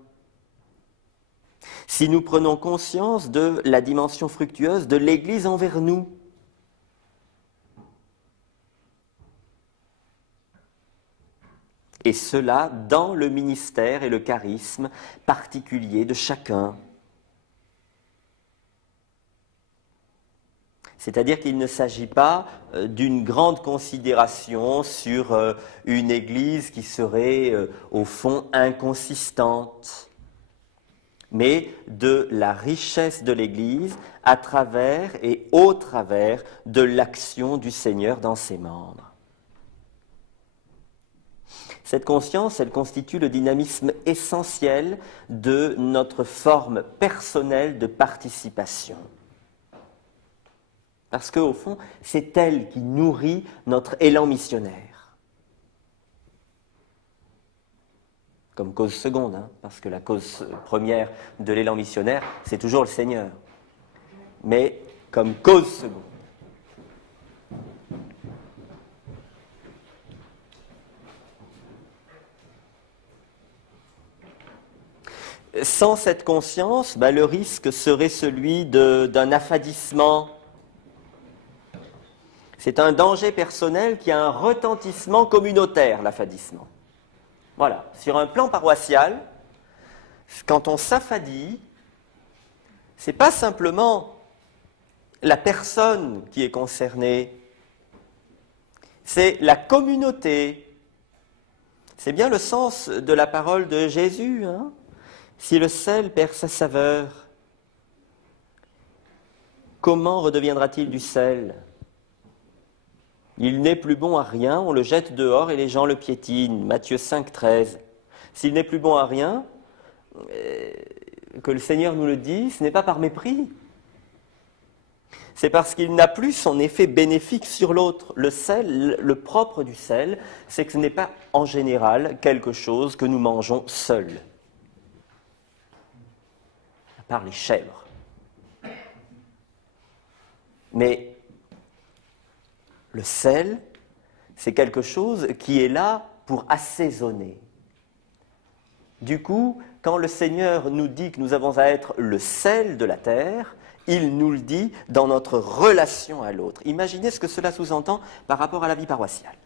si nous prenons conscience de la dimension fructueuse de l'Église envers nous. Et cela dans le ministère et le charisme particulier de chacun. C'est-à-dire qu'il ne s'agit pas d'une grande considération sur une Église qui serait au fond inconsistante, mais de la richesse de l'Église à travers et au travers de l'action du Seigneur dans ses membres. Cette conscience, elle constitue le dynamisme essentiel de notre forme personnelle de participation. Parce qu'au fond, c'est elle qui nourrit notre élan missionnaire. Comme cause seconde, hein, parce que la cause première de l'élan missionnaire, c'est toujours le Seigneur. Mais comme cause seconde. Sans cette conscience, le risque serait celui d'un affadissement. C'est un danger personnel qui a un retentissement communautaire, l'affadissement. Voilà, sur un plan paroissial, quand on s'affadit, ce n'est pas simplement la personne qui est concernée, c'est la communauté. C'est bien le sens de la parole de Jésus, hein ? Si le sel perd sa saveur, comment redeviendra-t-il du sel ? Il n'est plus bon à rien, on le jette dehors et les gens le piétinent. Matthieu 5, 13. S'il n'est plus bon à rien, que le Seigneur nous le dit, ce n'est pas par mépris. C'est parce qu'il n'a plus son effet bénéfique sur l'autre. Le sel, le propre du sel, c'est que ce n'est pas en général quelque chose que nous mangeons seuls. À part les chèvres. Mais le sel, c'est quelque chose qui est là pour assaisonner. Du coup, quand le Seigneur nous dit que nous avons à être le sel de la terre, il nous le dit dans notre relation à l'autre. Imaginez ce que cela sous-entend par rapport à la vie paroissiale.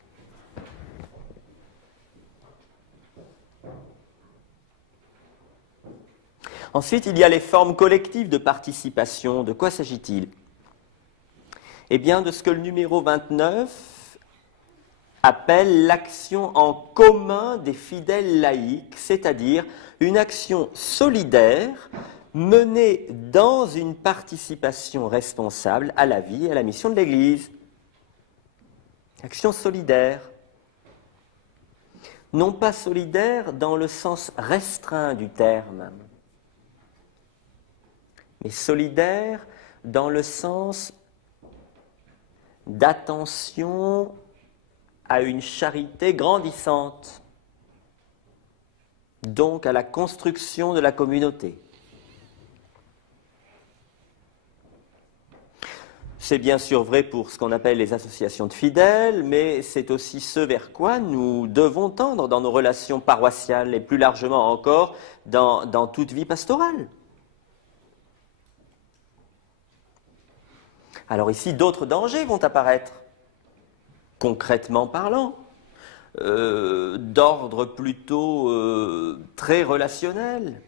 Ensuite, il y a les formes collectives de participation. De quoi s'agit-il ? Eh bien, de ce que le numéro 29 appelle l'action en commun des fidèles laïcs, c'est-à-dire une action solidaire menée dans une participation responsable à la vie et à la mission de l'Église. Action solidaire. Non pas solidaire dans le sens restreint du terme, mais solidaire dans le sens d'attention à une charité grandissante, donc à la construction de la communauté. C'est bien sûr vrai pour ce qu'on appelle les associations de fidèles, mais c'est aussi ce vers quoi nous devons tendre dans nos relations paroissiales et plus largement encore dans toute vie pastorale. Alors ici, d'autres dangers vont apparaître, concrètement parlant, d'ordre plutôt très relationnel.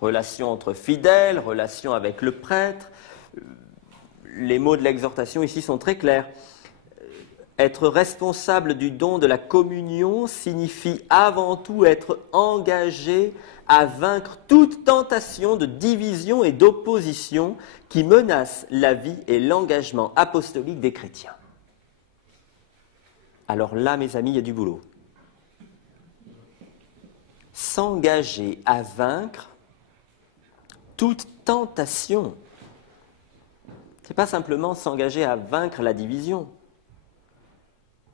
Relation entre fidèles, relation avec le prêtre. Les mots de l'exhortation ici sont très clairs. Être responsable du don de la communion signifie avant tout être engagé à vaincre toute tentation de division et d'opposition qui menace la vie et l'engagement apostolique des chrétiens. Alors là, mes amis, il y a du boulot. S'engager à vaincre toute tentation. Ce n'est pas simplement s'engager à vaincre la division.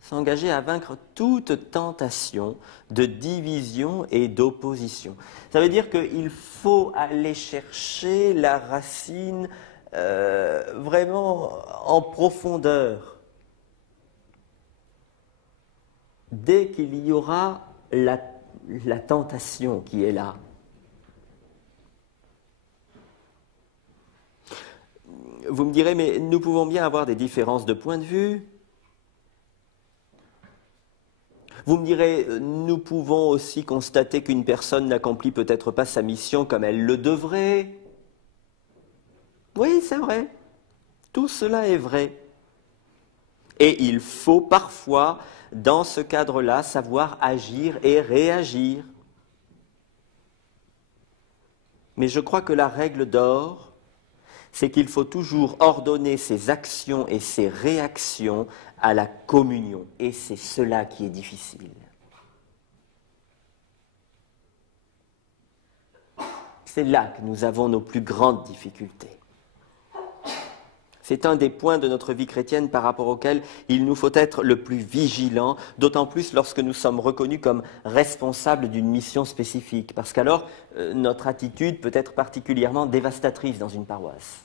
S'engager à vaincre toute tentation de division et d'opposition. Ça veut dire qu'il faut aller chercher la racine vraiment en profondeur. Dès qu'il y aura la tentation qui est là. Vous me direz, mais nous pouvons bien avoir des différences de point de vue. Vous me direz, nous pouvons aussi constater qu'une personne n'accomplit peut-être pas sa mission comme elle le devrait. Oui, c'est vrai. Tout cela est vrai. Et il faut parfois, dans ce cadre-là, savoir agir et réagir. Mais je crois que la règle d'or, c'est qu'il faut toujours ordonner ses actions et ses réactions à la communion. Et c'est cela qui est difficile. C'est là que nous avons nos plus grandes difficultés. C'est un des points de notre vie chrétienne par rapport auquel il nous faut être le plus vigilant, d'autant plus lorsque nous sommes reconnus comme responsables d'une mission spécifique, parce qu'alors notre attitude peut être particulièrement dévastatrice dans une paroisse.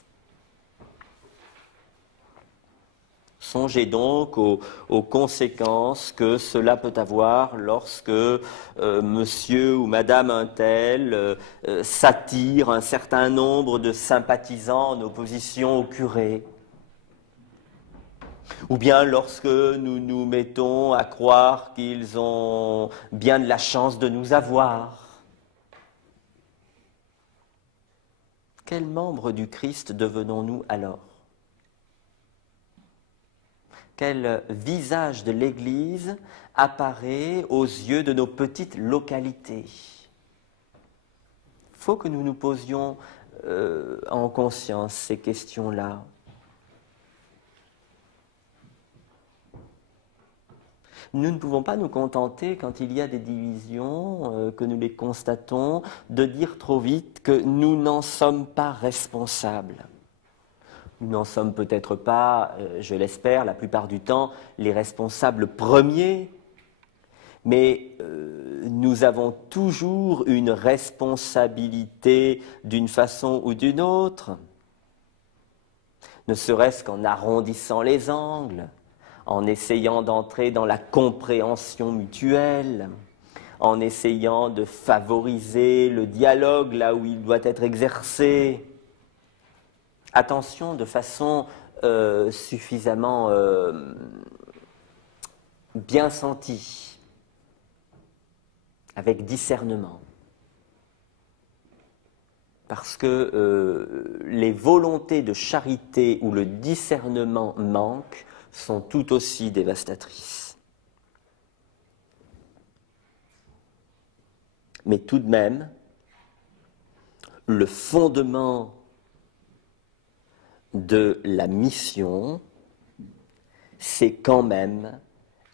Songez donc aux conséquences que cela peut avoir lorsque monsieur ou madame un tel s'attire un certain nombre de sympathisants en opposition au curé. Ou bien lorsque nous nous mettons à croire qu'ils ont bien de la chance de nous avoir. Quel membre du Christ devenons-nous alors ? Quel visage de l'Église apparaît aux yeux de nos petites localités? Il faut que nous nous posions en conscience ces questions-là. Nous ne pouvons pas nous contenter, quand il y a des divisions, que nous les constatons, de dire trop vite que nous n'en sommes pas responsables. Nous n'en sommes peut-être pas, je l'espère, la plupart du temps, les responsables premiers, mais nous avons toujours une responsabilité d'une façon ou d'une autre, ne serait-ce qu'en arrondissant les angles, en essayant d'entrer dans la compréhension mutuelle, en essayant de favoriser le dialogue là où il doit être exercé. Attention de façon suffisamment bien sentie, avec discernement. parce que les volontés de charité où le discernement manque sont tout aussi dévastatrices. Mais tout de même, le fondement de la mission, c'est quand même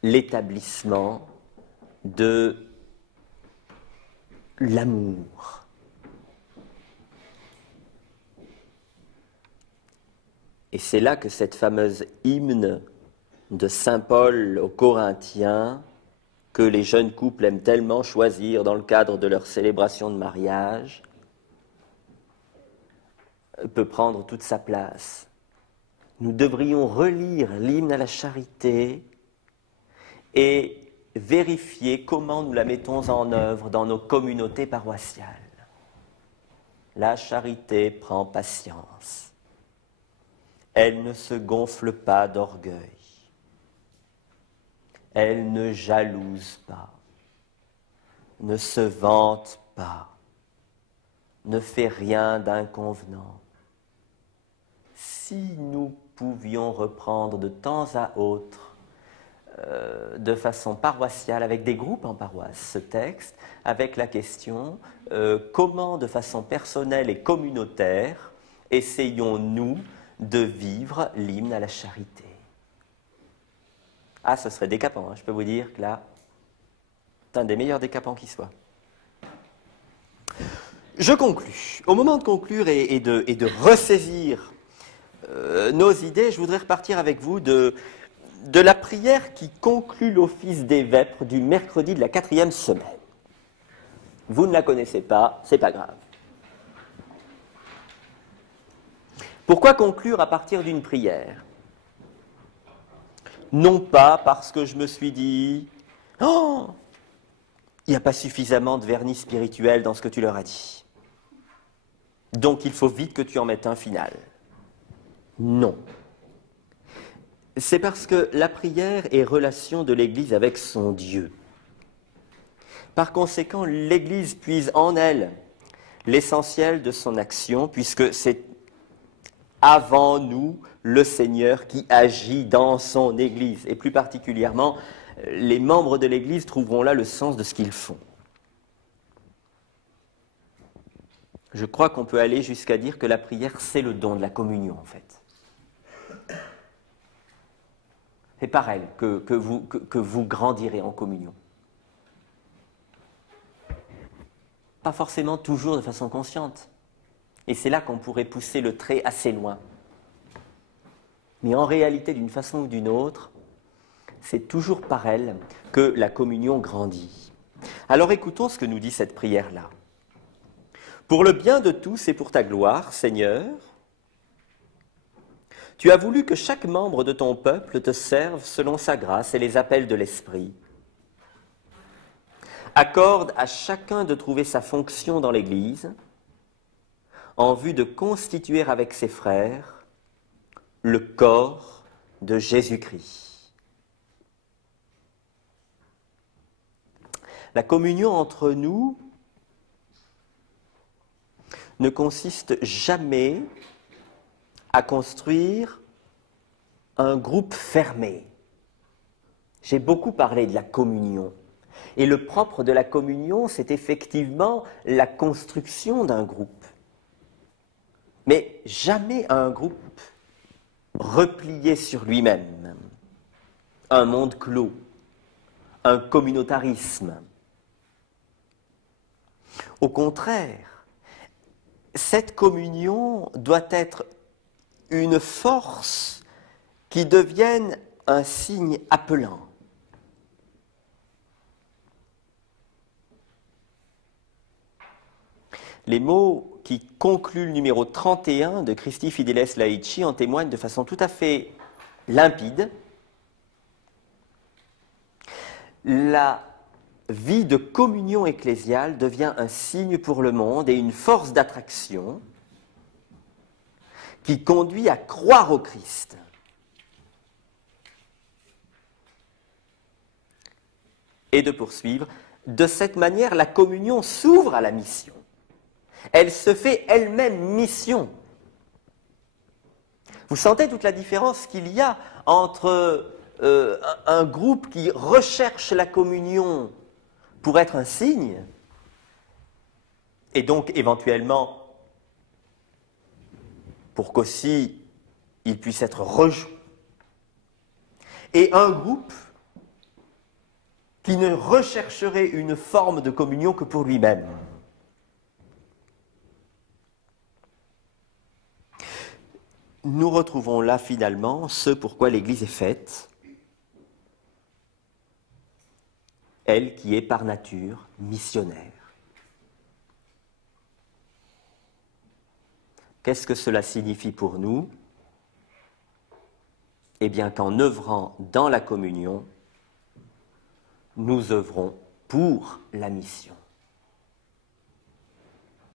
l'établissement de l'amour. Et c'est là que cette fameuse hymne de saint Paul aux Corinthiens, que les jeunes couples aiment tellement choisir dans le cadre de leur célébration de mariage, peut prendre toute sa place. Nous devrions relire l'hymne à la charité et vérifier comment nous la mettons en œuvre dans nos communautés paroissiales. La charité prend patience. Elle ne se gonfle pas d'orgueil. Elle ne jalouse pas, ne se vante pas, ne fait rien d'inconvenant. Si nous pouvions reprendre de temps à autre, de façon paroissiale, avec des groupes en paroisse, ce texte, avec la question comment, de façon personnelle et communautaire, essayons-nous de vivre l'hymne à la charité. Ah, ce serait décapant, hein. Je peux vous dire que là, c'est un des meilleurs décapants qui soit. Je conclus. Au moment de conclure et de ressaisir nos idées, je voudrais repartir avec vous de la prière qui conclut l'office des vêpres du mercredi de la 4e semaine. Vous ne la connaissez pas, c'est pas grave. Pourquoi conclure à partir d'une prière ? Non pas parce que je me suis dit « Oh, il n'y a pas suffisamment de vernis spirituel dans ce que tu leur as dit. Donc il faut vite que tu en mettes un final. » Non. C'est parce que la prière est relation de l'Église avec son Dieu. Par conséquent, l'Église puise en elle l'essentiel de son action, puisque c'est avant nous le Seigneur qui agit dans son Église. Et plus particulièrement, les membres de l'Église trouveront là le sens de ce qu'ils font. Je crois qu'on peut aller jusqu'à dire que la prière, c'est le don de la communion, en fait. C'est par elle que vous grandirez en communion. Pas forcément toujours de façon consciente. Et c'est là qu'on pourrait pousser le trait assez loin. Mais en réalité, d'une façon ou d'une autre, c'est toujours par elle que la communion grandit. Alors écoutons ce que nous dit cette prière-là. Pour le bien de tous et pour ta gloire, Seigneur, tu as voulu que chaque membre de ton peuple te serve selon sa grâce et les appels de l'Esprit. Accorde à chacun de trouver sa fonction dans l'Église en vue de constituer avec ses frères le corps de Jésus-Christ. La communion entre nous ne consiste jamais à construire un groupe fermé. J'ai beaucoup parlé de la communion. Et le propre de la communion, c'est effectivement la construction d'un groupe. Mais jamais un groupe replié sur lui-même, un monde clos, un communautarisme. Au contraire, cette communion doit être une force qui devienne un signe appelant. Les mots qui concluent le numéro 31 de Christi Fideles Laici en témoignent de façon tout à fait limpide. La vie de communion ecclésiale devient un signe pour le monde et une force d'attraction qui conduit à croire au Christ. Et de poursuivre, de cette manière, la communion s'ouvre à la mission. Elle se fait elle-même mission. Vous sentez toute la différence qu'il y a entre un groupe qui recherche la communion pour être un signe, et donc éventuellement pour qu'aussi il puisse être rejoint, et un groupe qui ne rechercherait une forme de communion que pour lui-même. Nous retrouvons là finalement ce pourquoi l'Église est faite, elle qui est par nature missionnaire. Qu'est-ce que cela signifie pour nous? Eh bien qu'en œuvrant dans la communion, nous œuvrons pour la mission.